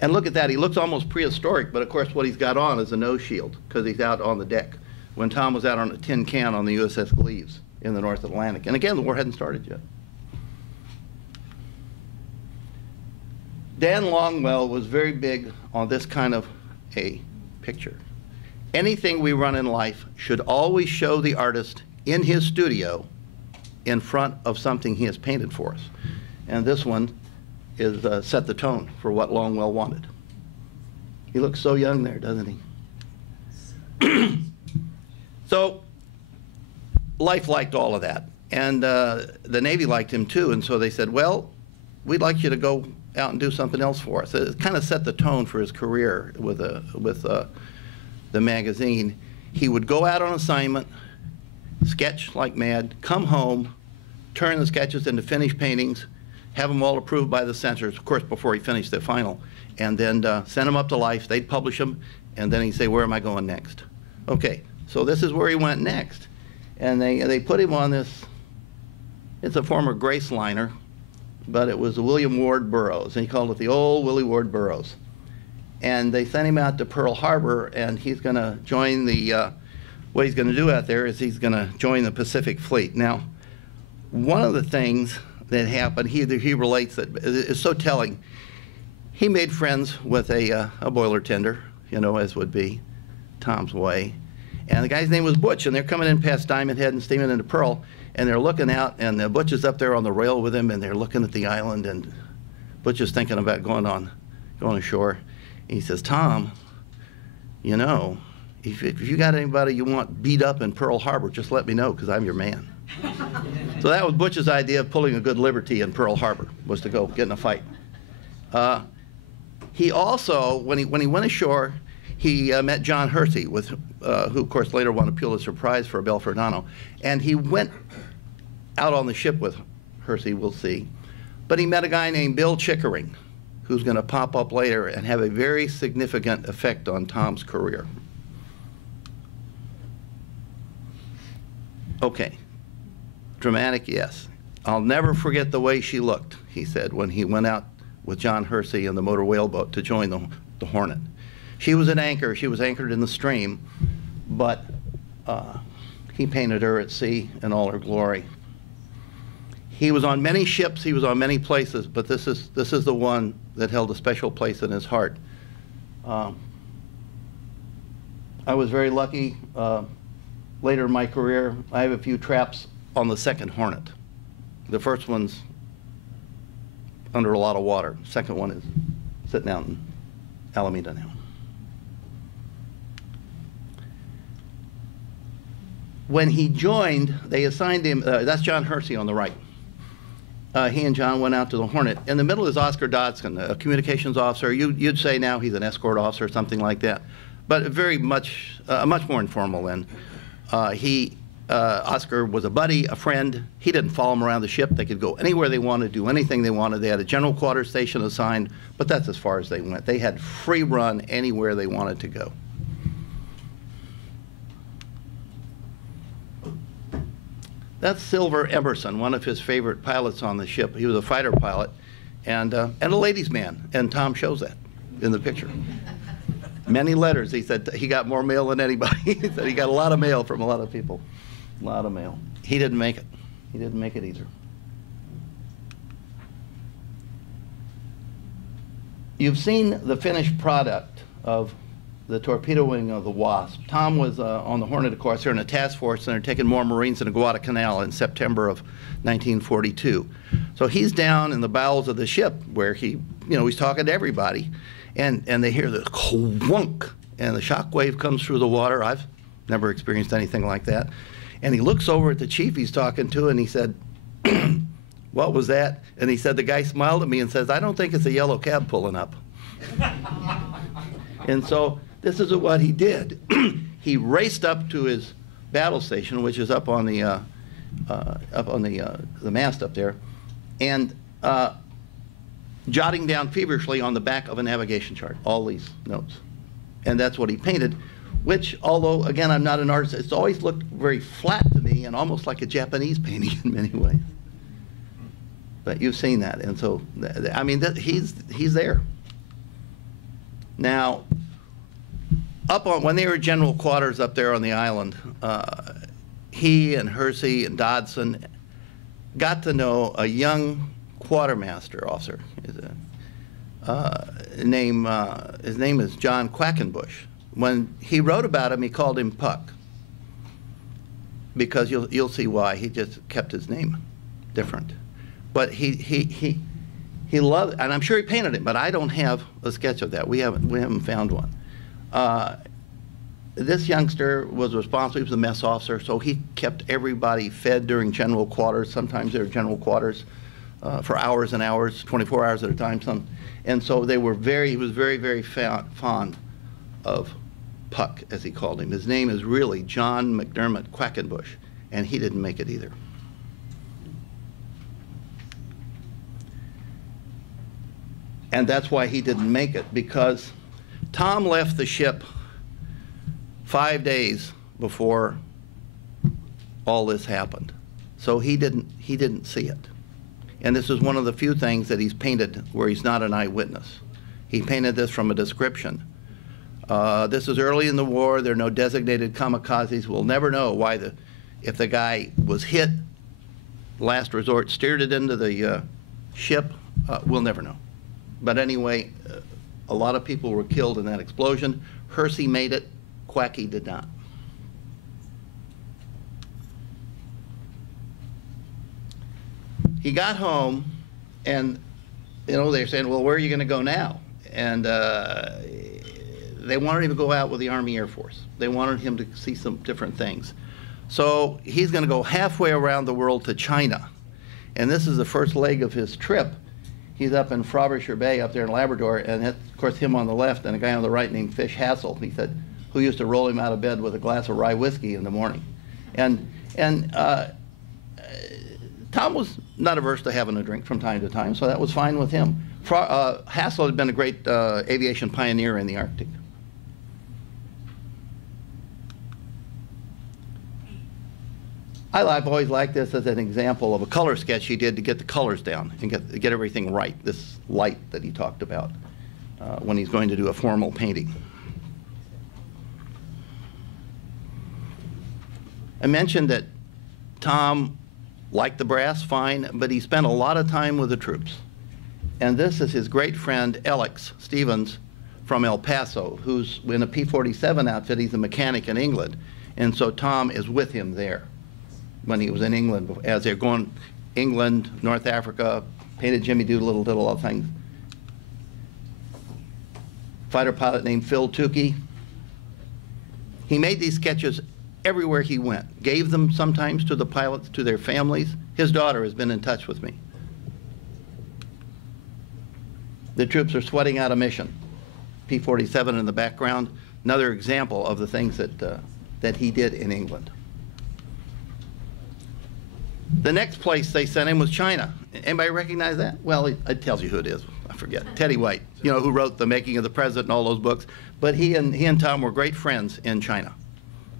And look at that, he looks almost prehistoric, but of course what he's got on is a nose shield, because he's out on the deck, when Tom was out on a tin can on the USS Gleaves in the North Atlantic. And again, the war hadn't started yet. Dan Longwell was very big on this kind of a picture. Anything we run in life should always show the artist in his studio in front of something he has painted for us. And this one is set the tone for what Longwell wanted. He looks so young there, doesn't he? So life liked all of that. And the Navy liked him too, and so they said, well, we'd like you to go out and do something else for us. It kind of set the tone for his career with the magazine. He would go out on assignment, sketch like mad, come home, turn the sketches into finished paintings, have them all approved by the censors, of course, before he finished the final, and then send them up to Life. They'd publish them, and then he'd say, where am I going next? Okay, so this is where he went next. And they put him on this, it's a former Grace liner, but it was William Ward Burroughs, and he called it the old Willie Ward Burroughs. And they sent him out to Pearl Harbor, and he's going to join the, what he's going to do out there is he's going to join the Pacific Fleet. Now, one of the things that happened, he relates that is so telling. He made friends with a boiler tender, you know, as would be Tom's way. And the guy's name was Butch, and they're coming in past Diamond Head and steaming into Pearl, and they're looking out, and Butch is up there on the rail with him, and they're looking at the island, and Butch is thinking about going ashore. And he says, Tom, you know, if you got anybody you want beat up in Pearl Harbor, just let me know, because I'm your man. So that was Butch's idea of pulling a good liberty in Pearl Harbor, was to go get in a fight. He also, when he went ashore, he met John Hersey, who of course later won a Pulitzer Prize for Belfordano, and he went out on the ship with Hersey, we'll see, but he met a guy named Bill Chickering, who's going to pop up later and have a very significant effect on Tom's career. Okay, dramatic, yes. I'll never forget the way she looked, he said, when he went out with John Hersey in the motor whaleboat to join the Hornet. She was an anchor, she was anchored in the stream, but he painted her at sea in all her glory. He was on many ships, he was on many places, but this is the one that held a special place in his heart. I was very lucky. Later in my career, I have a few traps on the second Hornet. The first one's under a lot of water. The second one is sitting out in Alameda now. When he joined, they assigned him, that's John Hersey on the right. He and John went out to the Hornet. In the middle is Oscar Dodson, a communications officer. You'd say now he's an escort officer or something like that, but very much, much more informal then. Oscar was a buddy, a friend. He didn't follow him around the ship. They could go anywhere they wanted, do anything they wanted. They had a general quarters station assigned, but that's as far as they went. They had free run anywhere they wanted to go. That's Silver Emerson, one of his favorite pilots on the ship. He was a fighter pilot and a ladies' man, and Tom shows that in the picture. Many letters. He said he got more mail than anybody. He said he got a lot of mail from a lot of people. A lot of mail. He didn't make it. He didn't make it either. You've seen the finished product of the torpedo wing of the Wasp. Tom was on the Hornet, of course. They're in a task force, and they're taking more Marines into Guadalcanal in September of 1942. So he's down in the bowels of the ship where he, he's talking to everybody, and they hear this clunk, and the shock wave comes through the water. I've never experienced anything like that. And he looks over at the chief he's talking to, and he said, "What was that?" And he said, the guy smiled at me and says, "I don't think it's a yellow cab pulling up." And so this is what he did. He raced up to his battle station, which is up on the mast up there, and jotting down feverishly on the back of a navigation chart all these notes. And that's what he painted, which, although, again, I'm not an artist, it's always looked very flat to me and almost like a Japanese painting in many ways. But you've seen that, and so, I mean, he's there. Now, when they were general quarters up there on the island, he and Hersey and Dodson got to know a young quartermaster officer. His name is John Quackenbush. When he wrote about him, he called him Puck, because you'll see why. He just kept his name different. But he loved, and I'm sure he painted it, but I don't have a sketch of that. We haven't found one. This youngster was responsible. He was a mess officer, so he kept everybody fed during general quarters. Sometimes they were general quarters for hours and hours, 24 hours at a time. And so he was very, very fond of Puck, as he called him. His name is really John McDermott Quackenbush, and he didn't make it either. And that's why he didn't make it, because Tom left the ship 5 days before all this happened. So he didn't see it. And this is one of the few things that he's painted where he's not an eyewitness. He painted this from a description. This is early in the war. There are no designated kamikazes. We'll never know why if the guy was hit, last resort, steered it into the ship, we'll never know. But anyway, a lot of people were killed in that explosion. Hersey made it. Quacky did not. He got home, and they're saying, "Well, where are you going to go now?" And they wanted him to go out with the Army Air Force. They wanted him to see some different things. So he's going to go halfway around the world to China. And this is the first leg of his trip. He's up in Frobisher Bay up there in Labrador, and that's, of course, him on the left and a guy on the right named Fish Hassel. He said, who used to roll him out of bed with a glass of rye whiskey in the morning. And Tom was not averse to having a drink from time to time, so that was fine with him. Hassel had been a great aviation pioneer in the Arctic. I've always liked this as an example of a color sketch he did to get the colors down and get everything right, this light that he talked about when he's going to do a formal painting. I mentioned that Tom liked the brass fine, but he spent a lot of time with the troops. And this is his great friend, Alex Stevens, from El Paso, who's in a P-47 outfit. He's a mechanic in England. And so Tom is with him there when he was in England, as they're going England, North Africa, painted Jimmy Doolittle, did a lot of things. Fighter pilot named Phil Tukey. He made these sketches everywhere he went, gave them sometimes to the pilots, to their families. His daughter has been in touch with me. The troops are sweating out a mission. P-47 in the background, another example of the things that he did in England. The next place they sent him was China. Anybody recognize that? Well, it tells you who it is. I forget. Teddy White, who wrote The Making of the President and all those books. But he and Tom were great friends in China.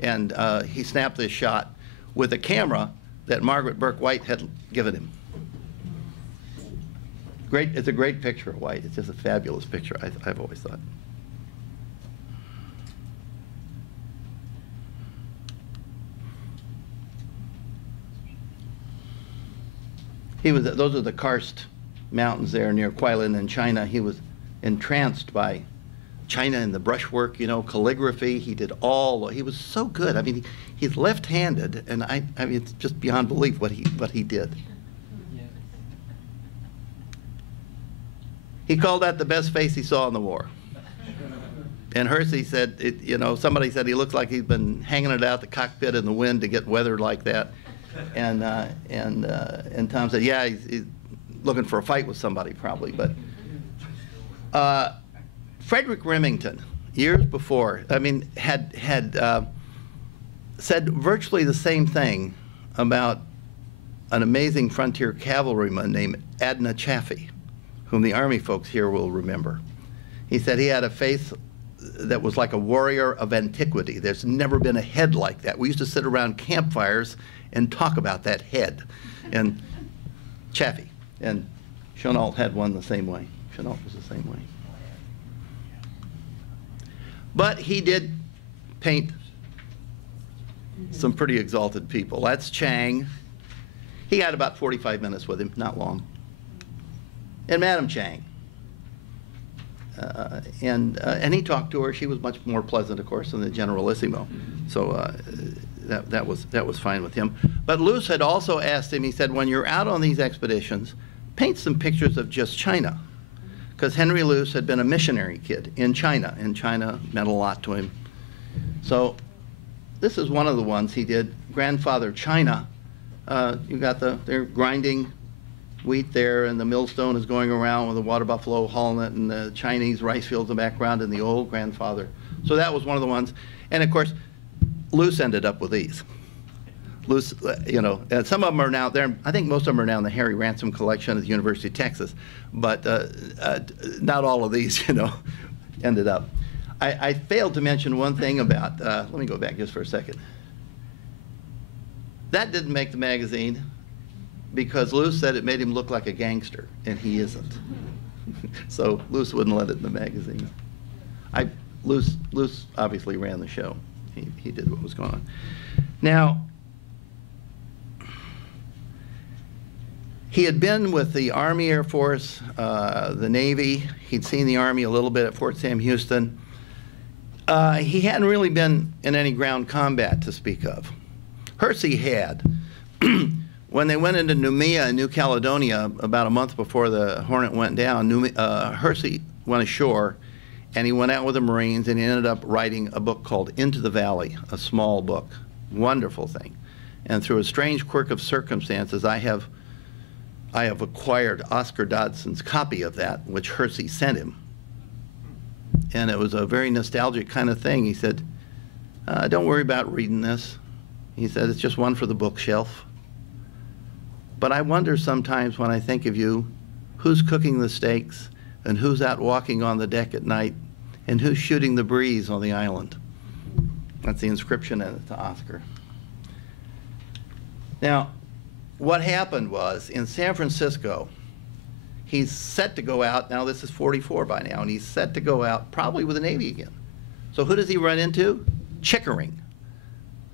And he snapped this shot with a camera that Margaret Burke White had given him. It's a great picture of White. It's just a fabulous picture, I've always thought. Those are the karst mountains there near Kuilin in China. He was entranced by China and the brushwork, you know, calligraphy. He was so good. I mean, he's left-handed, and I mean, it's just beyond belief what he did. He called that the best face he saw in the war. And Hersey said, you know, somebody said he looks like he's been hanging it out the cockpit in the wind to get weather like that. And Tom said, yeah, he's looking for a fight with somebody probably. But Frederick Remington, years before, I mean, had said virtually the same thing about an amazing frontier cavalryman named Adna Chaffee, whom the Army folks here will remember. He said he had a face that was like a warrior of antiquity. There's never been a head like that. We used to sit around campfires and talk about that head. And Chaffee. And Chenault had one the same way. Chenault was the same way. But he did paint some pretty exalted people. That's Chang. He had about 45 minutes with him, not long. And Madam Chang. And he talked to her. She was much more pleasant, of course, than the Generalissimo. So that was fine with him. But Luce had also asked him, he said, when you're out on these expeditions, paint some pictures of just China. Because Henry Luce had been a missionary kid in China, and China meant a lot to him. So this is one of the ones he did, Grandfather China. You got they're grinding wheat there, and the millstone is going around with a water buffalo hauling it, and the Chinese rice fields in the background, and the old grandfather. So that was one of the ones. And of course, Luce ended up with these. Luce, you know, some of them are now there. I think most of them are now in the Harry Ransom collection at the University of Texas, but not all of these, you know, ended up. I failed to mention one thing about, let me go back just for a second. That didn't make the magazine because Luce said it made him look like a gangster, and he isn't. So Luce wouldn't let it in the magazine. Luce obviously ran the show. He did what was going on. Now, he had been with the Army, Air Force, the Navy. He'd seen the Army a little bit at Fort Sam Houston. He hadn't really been in any ground combat to speak of. Hersey had. When they went into Noumea in New Caledonia about a month before the Hornet went down, Hersey went ashore, and he went out with the Marines, and he ended up writing a book called Into the Valley, a small book. Wonderful thing. And through a strange quirk of circumstances, I have acquired Oscar Dodson's copy of that, which Hersey sent him. And it was a very nostalgic kind of thing. He said, don't worry about reading this. He said, it's just one for the bookshelf. But I wonder sometimes when I think of you, who's cooking the steaks, and who's out walking on the deck at night, and who's shooting the breeze on the island. That's the inscription in it to Oscar. Now, what happened was, in San Francisco, he's set to go out, now this is 44 by now, and he's set to go out probably with the Navy again. So who does he run into? Chickering,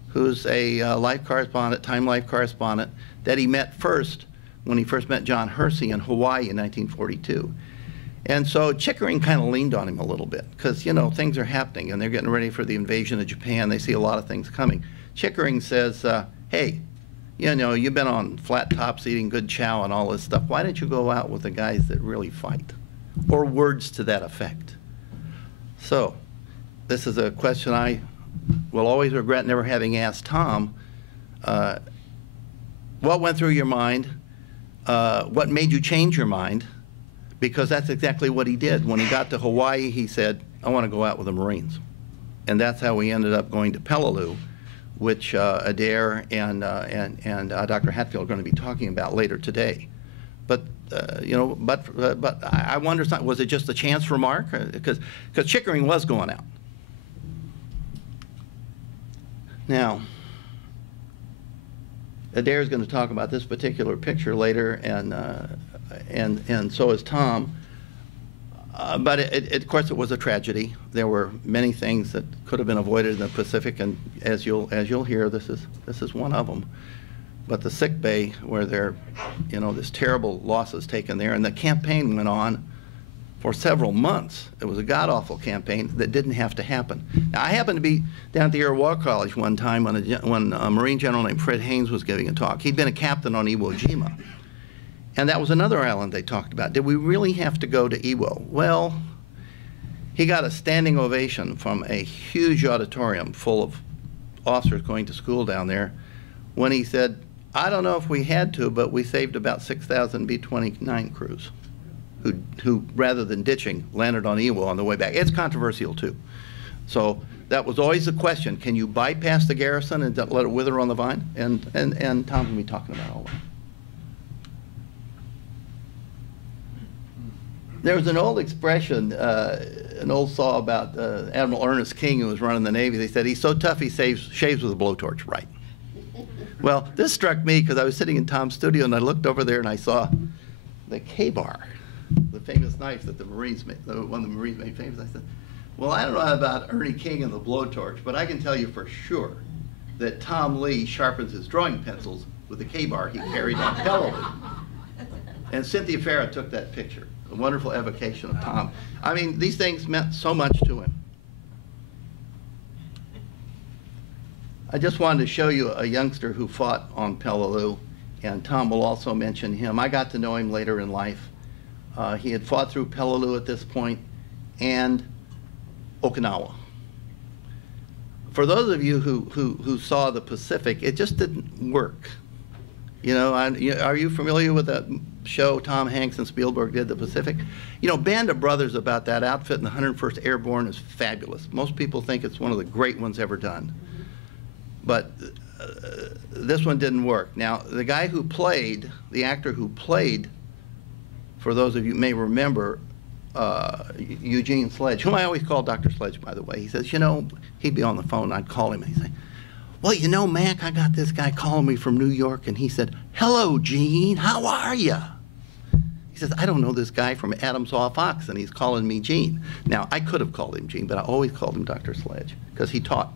who's a life correspondent, Time life correspondent, that he met first when he first met John Hersey in Hawaii in 1942. And so Chickering kind of leaned on him a little bit because, you know, things are happening and they're getting ready for the invasion of Japan. They see a lot of things coming. Chickering says, hey, you know, you've been on flat tops eating good chow and all this stuff. Why don't you go out with the guys that really fight? Or words to that effect. So this is a question I will always regret never having asked Tom. What went through your mind? What made you change your mind? Because that's exactly what he did. When he got to Hawaii, he said, I want to go out with the Marines. And that's how we ended up going to Peleliu, which Adair and Dr. Hatfield are going to be talking about later today. But, you know, but I wonder, was it just a chance remark? Because Chickering was going out. Now, Adair is going to talk about this particular picture later, and so is Tom. But of course, it was a tragedy. There were many things that could have been avoided in the Pacific, and as you'll hear, this is one of them. but the sick bay where this terrible loss is taken there, and the campaign went on for several months. It was a god-awful campaign that didn't have to happen. Now, I happened to be down at the Air War College one time when a Marine general named Fred Haynes was giving a talk. He'd been a captain on Iwo Jima, and that was another island they talked about. Did we really have to go to Iwo? Well, he got a standing ovation from a huge auditorium full of officers going to school down there when he said, I don't know if we had to, but we saved about 6,000 B-29 crews who, rather than ditching, landed on Iwo on the way back. It's controversial, too. So that was always the question. Can you bypass the garrison and let it wither on the vine? And Tom's going to be talking about all that. There was an old expression, an old saw about Admiral Ernest King, who was running the Navy. They said, he's so tough he shaves with a blowtorch. Right. Well, this struck me because I was sitting in Tom's studio, and I looked over there and I saw the K-bar, the famous knife that the Marines made, one of the Marines made famous. I said, well, I don't know about Ernie King and the blowtorch, but I can tell you for sure that Tom Lee sharpens his drawing pencils with the K-bar he carried on Peleliu. And Cynthia Farah took that picture, a wonderful evocation of Tom. I mean, these things meant so much to him. I just wanted to show you a youngster who fought on Peleliu, and Tom will also mention him. I got to know him later in life. He had fought through Peleliu at this point and Okinawa. For those of you who saw the Pacific, it just didn't work. You know, are you familiar with that show Tom Hanks and Spielberg did, The Pacific? You know, Band of Brothers about that outfit in the 101st Airborne is fabulous. Most people think it's one of the great ones ever done. But this one didn't work. Now, the guy who played, the actor who played, for those of you who may remember, Eugene Sledge, whom I always call Dr. Sledge, by the way. He says, you know, he'd be on the phone, I'd call him, and he'd say, well, you know, Mac, I got this guy calling me from New York, and he said, hello, Gene, how are you? He says, I don't know this guy from Adams Off Ox, and he's calling me Gene. Now, I could have called him Gene, but I always called him Dr. Sledge, because he taught.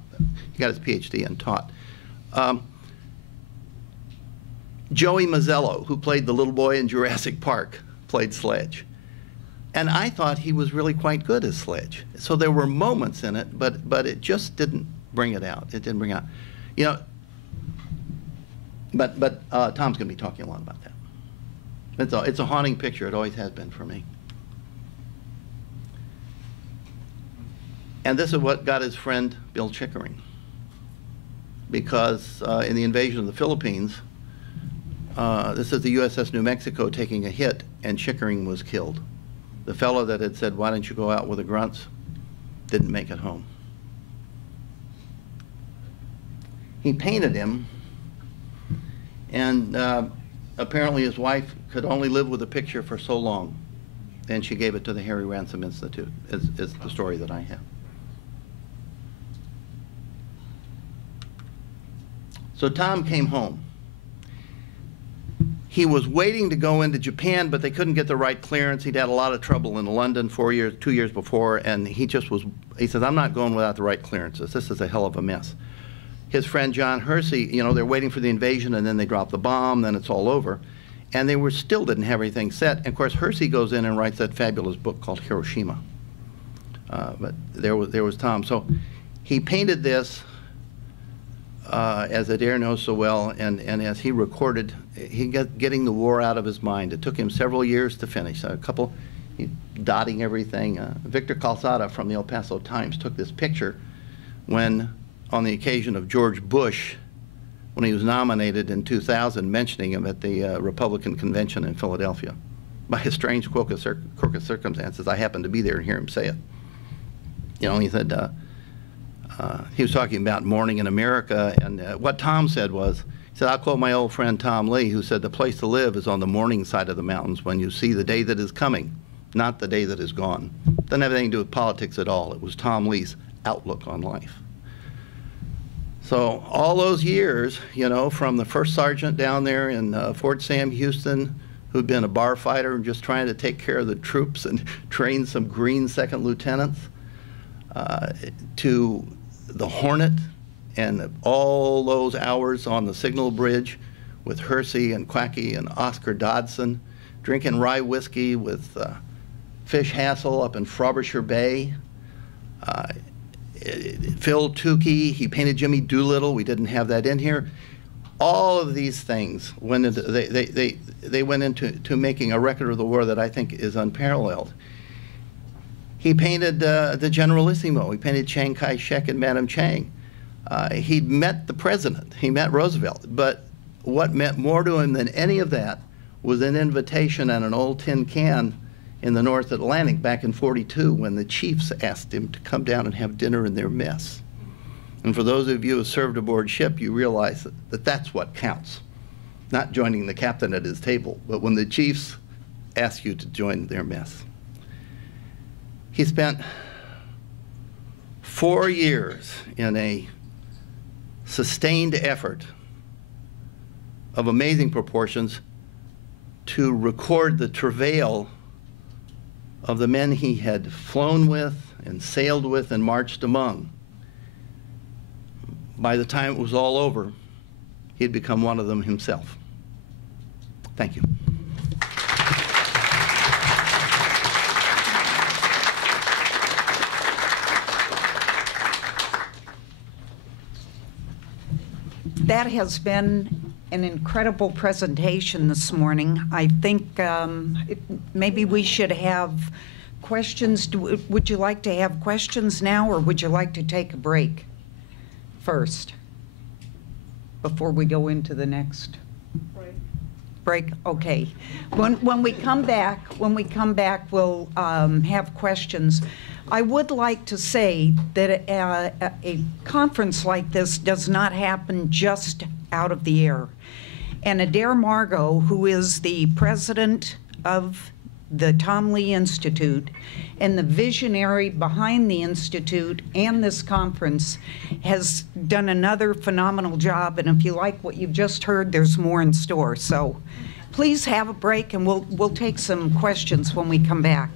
He got his PhD and taught. Joey Mazzello, who played the little boy in Jurassic Park, played Sledge. And I thought he was really quite good as Sledge. So there were moments in it, but it just didn't bring it out. It didn't bring out. You know, but Tom's going to be talking a lot about that. It's a haunting picture. It always has been for me. And this is what got his friend Bill Chickering. Because in the invasion of the Philippines, this is the USS New Mexico taking a hit, and Chickering was killed. The fellow that had said, why don't you go out with the grunts, didn't make it home. He painted him, and apparently his wife could only live with a picture for so long, and she gave it to the Harry Ransom Institute, is the story that I have. So Tom came home. He was waiting to go into Japan, but they couldn't get the right clearance. He'd had a lot of trouble in London 2 years before, and he says, I'm not going without the right clearances. This is a hell of a mess. His friend John Hersey, you know, they're waiting for the invasion, and then they drop the bomb, then it's all over. And they still didn't have everything set. And of course, Hersey goes in and writes that fabulous book called Hiroshima. But there was Tom. So he painted this, as Adair knows so well, and as he recorded, getting the war out of his mind. It took him several years to finish. Dotting everything. Victor Calzada from the El Paso Times took this picture when, on the occasion of George Bush, when he was nominated in 2000, mentioning him at the Republican convention in Philadelphia. By a strange quirk of circumstances, I happened to be there and hear him say it. You know, he said, he was talking about mourning in America, and what Tom said was, he said, I'll quote my old friend Tom Lea, who said, the place to live is on the morning side of the mountains when you see the day that is coming, not the day that is gone. Doesn't have anything to do with politics at all. It was Tom Lee's outlook on life. So all those years, you know, from the first sergeant down there in Fort Sam Houston, who'd been a bar fighter and just trying to take care of the troops and train some green second lieutenants, to the Hornet and all those hours on the signal bridge with Hersey and Quacky and Oscar Dodson, drinking rye whiskey with Fish Hassel up in Frobisher Bay. Phil Tukey, he painted Jimmy Doolittle. We didn't have that in here. All of these things went into, they went into making a record of the war that I think is unparalleled. He painted the Generalissimo. He painted Chiang Kai-shek and Madame Chiang. He'd met the president. He met Roosevelt. But what meant more to him than any of that was an invitation on an old tin can in the North Atlantic back in '42 when the chiefs asked him to come down and have dinner in their mess. And for those of you who served aboard ship, you realize that that's what counts. Not joining the captain at his table, but when the chiefs ask you to join their mess. He spent 4 years in a sustained effort of amazing proportions to record the travail of the men he had flown with and sailed with and marched among. By the time it was all over, he had become one of them himself. Thank you. That has been an incredible presentation this morning. I think maybe we should have questions. Would you like to have questions now, or would you like to take a break first before we go into the next break? Okay. When we come back, we'll have questions. I would like to say that a conference like this does not happen just out of the air. And Adair Margot, who is the president of the Tom Lea Institute and the visionary behind the Institute and this conference, has done another phenomenal job. And if you like what you've just heard, there's more in store. So please have a break, and we'll take some questions when we come back.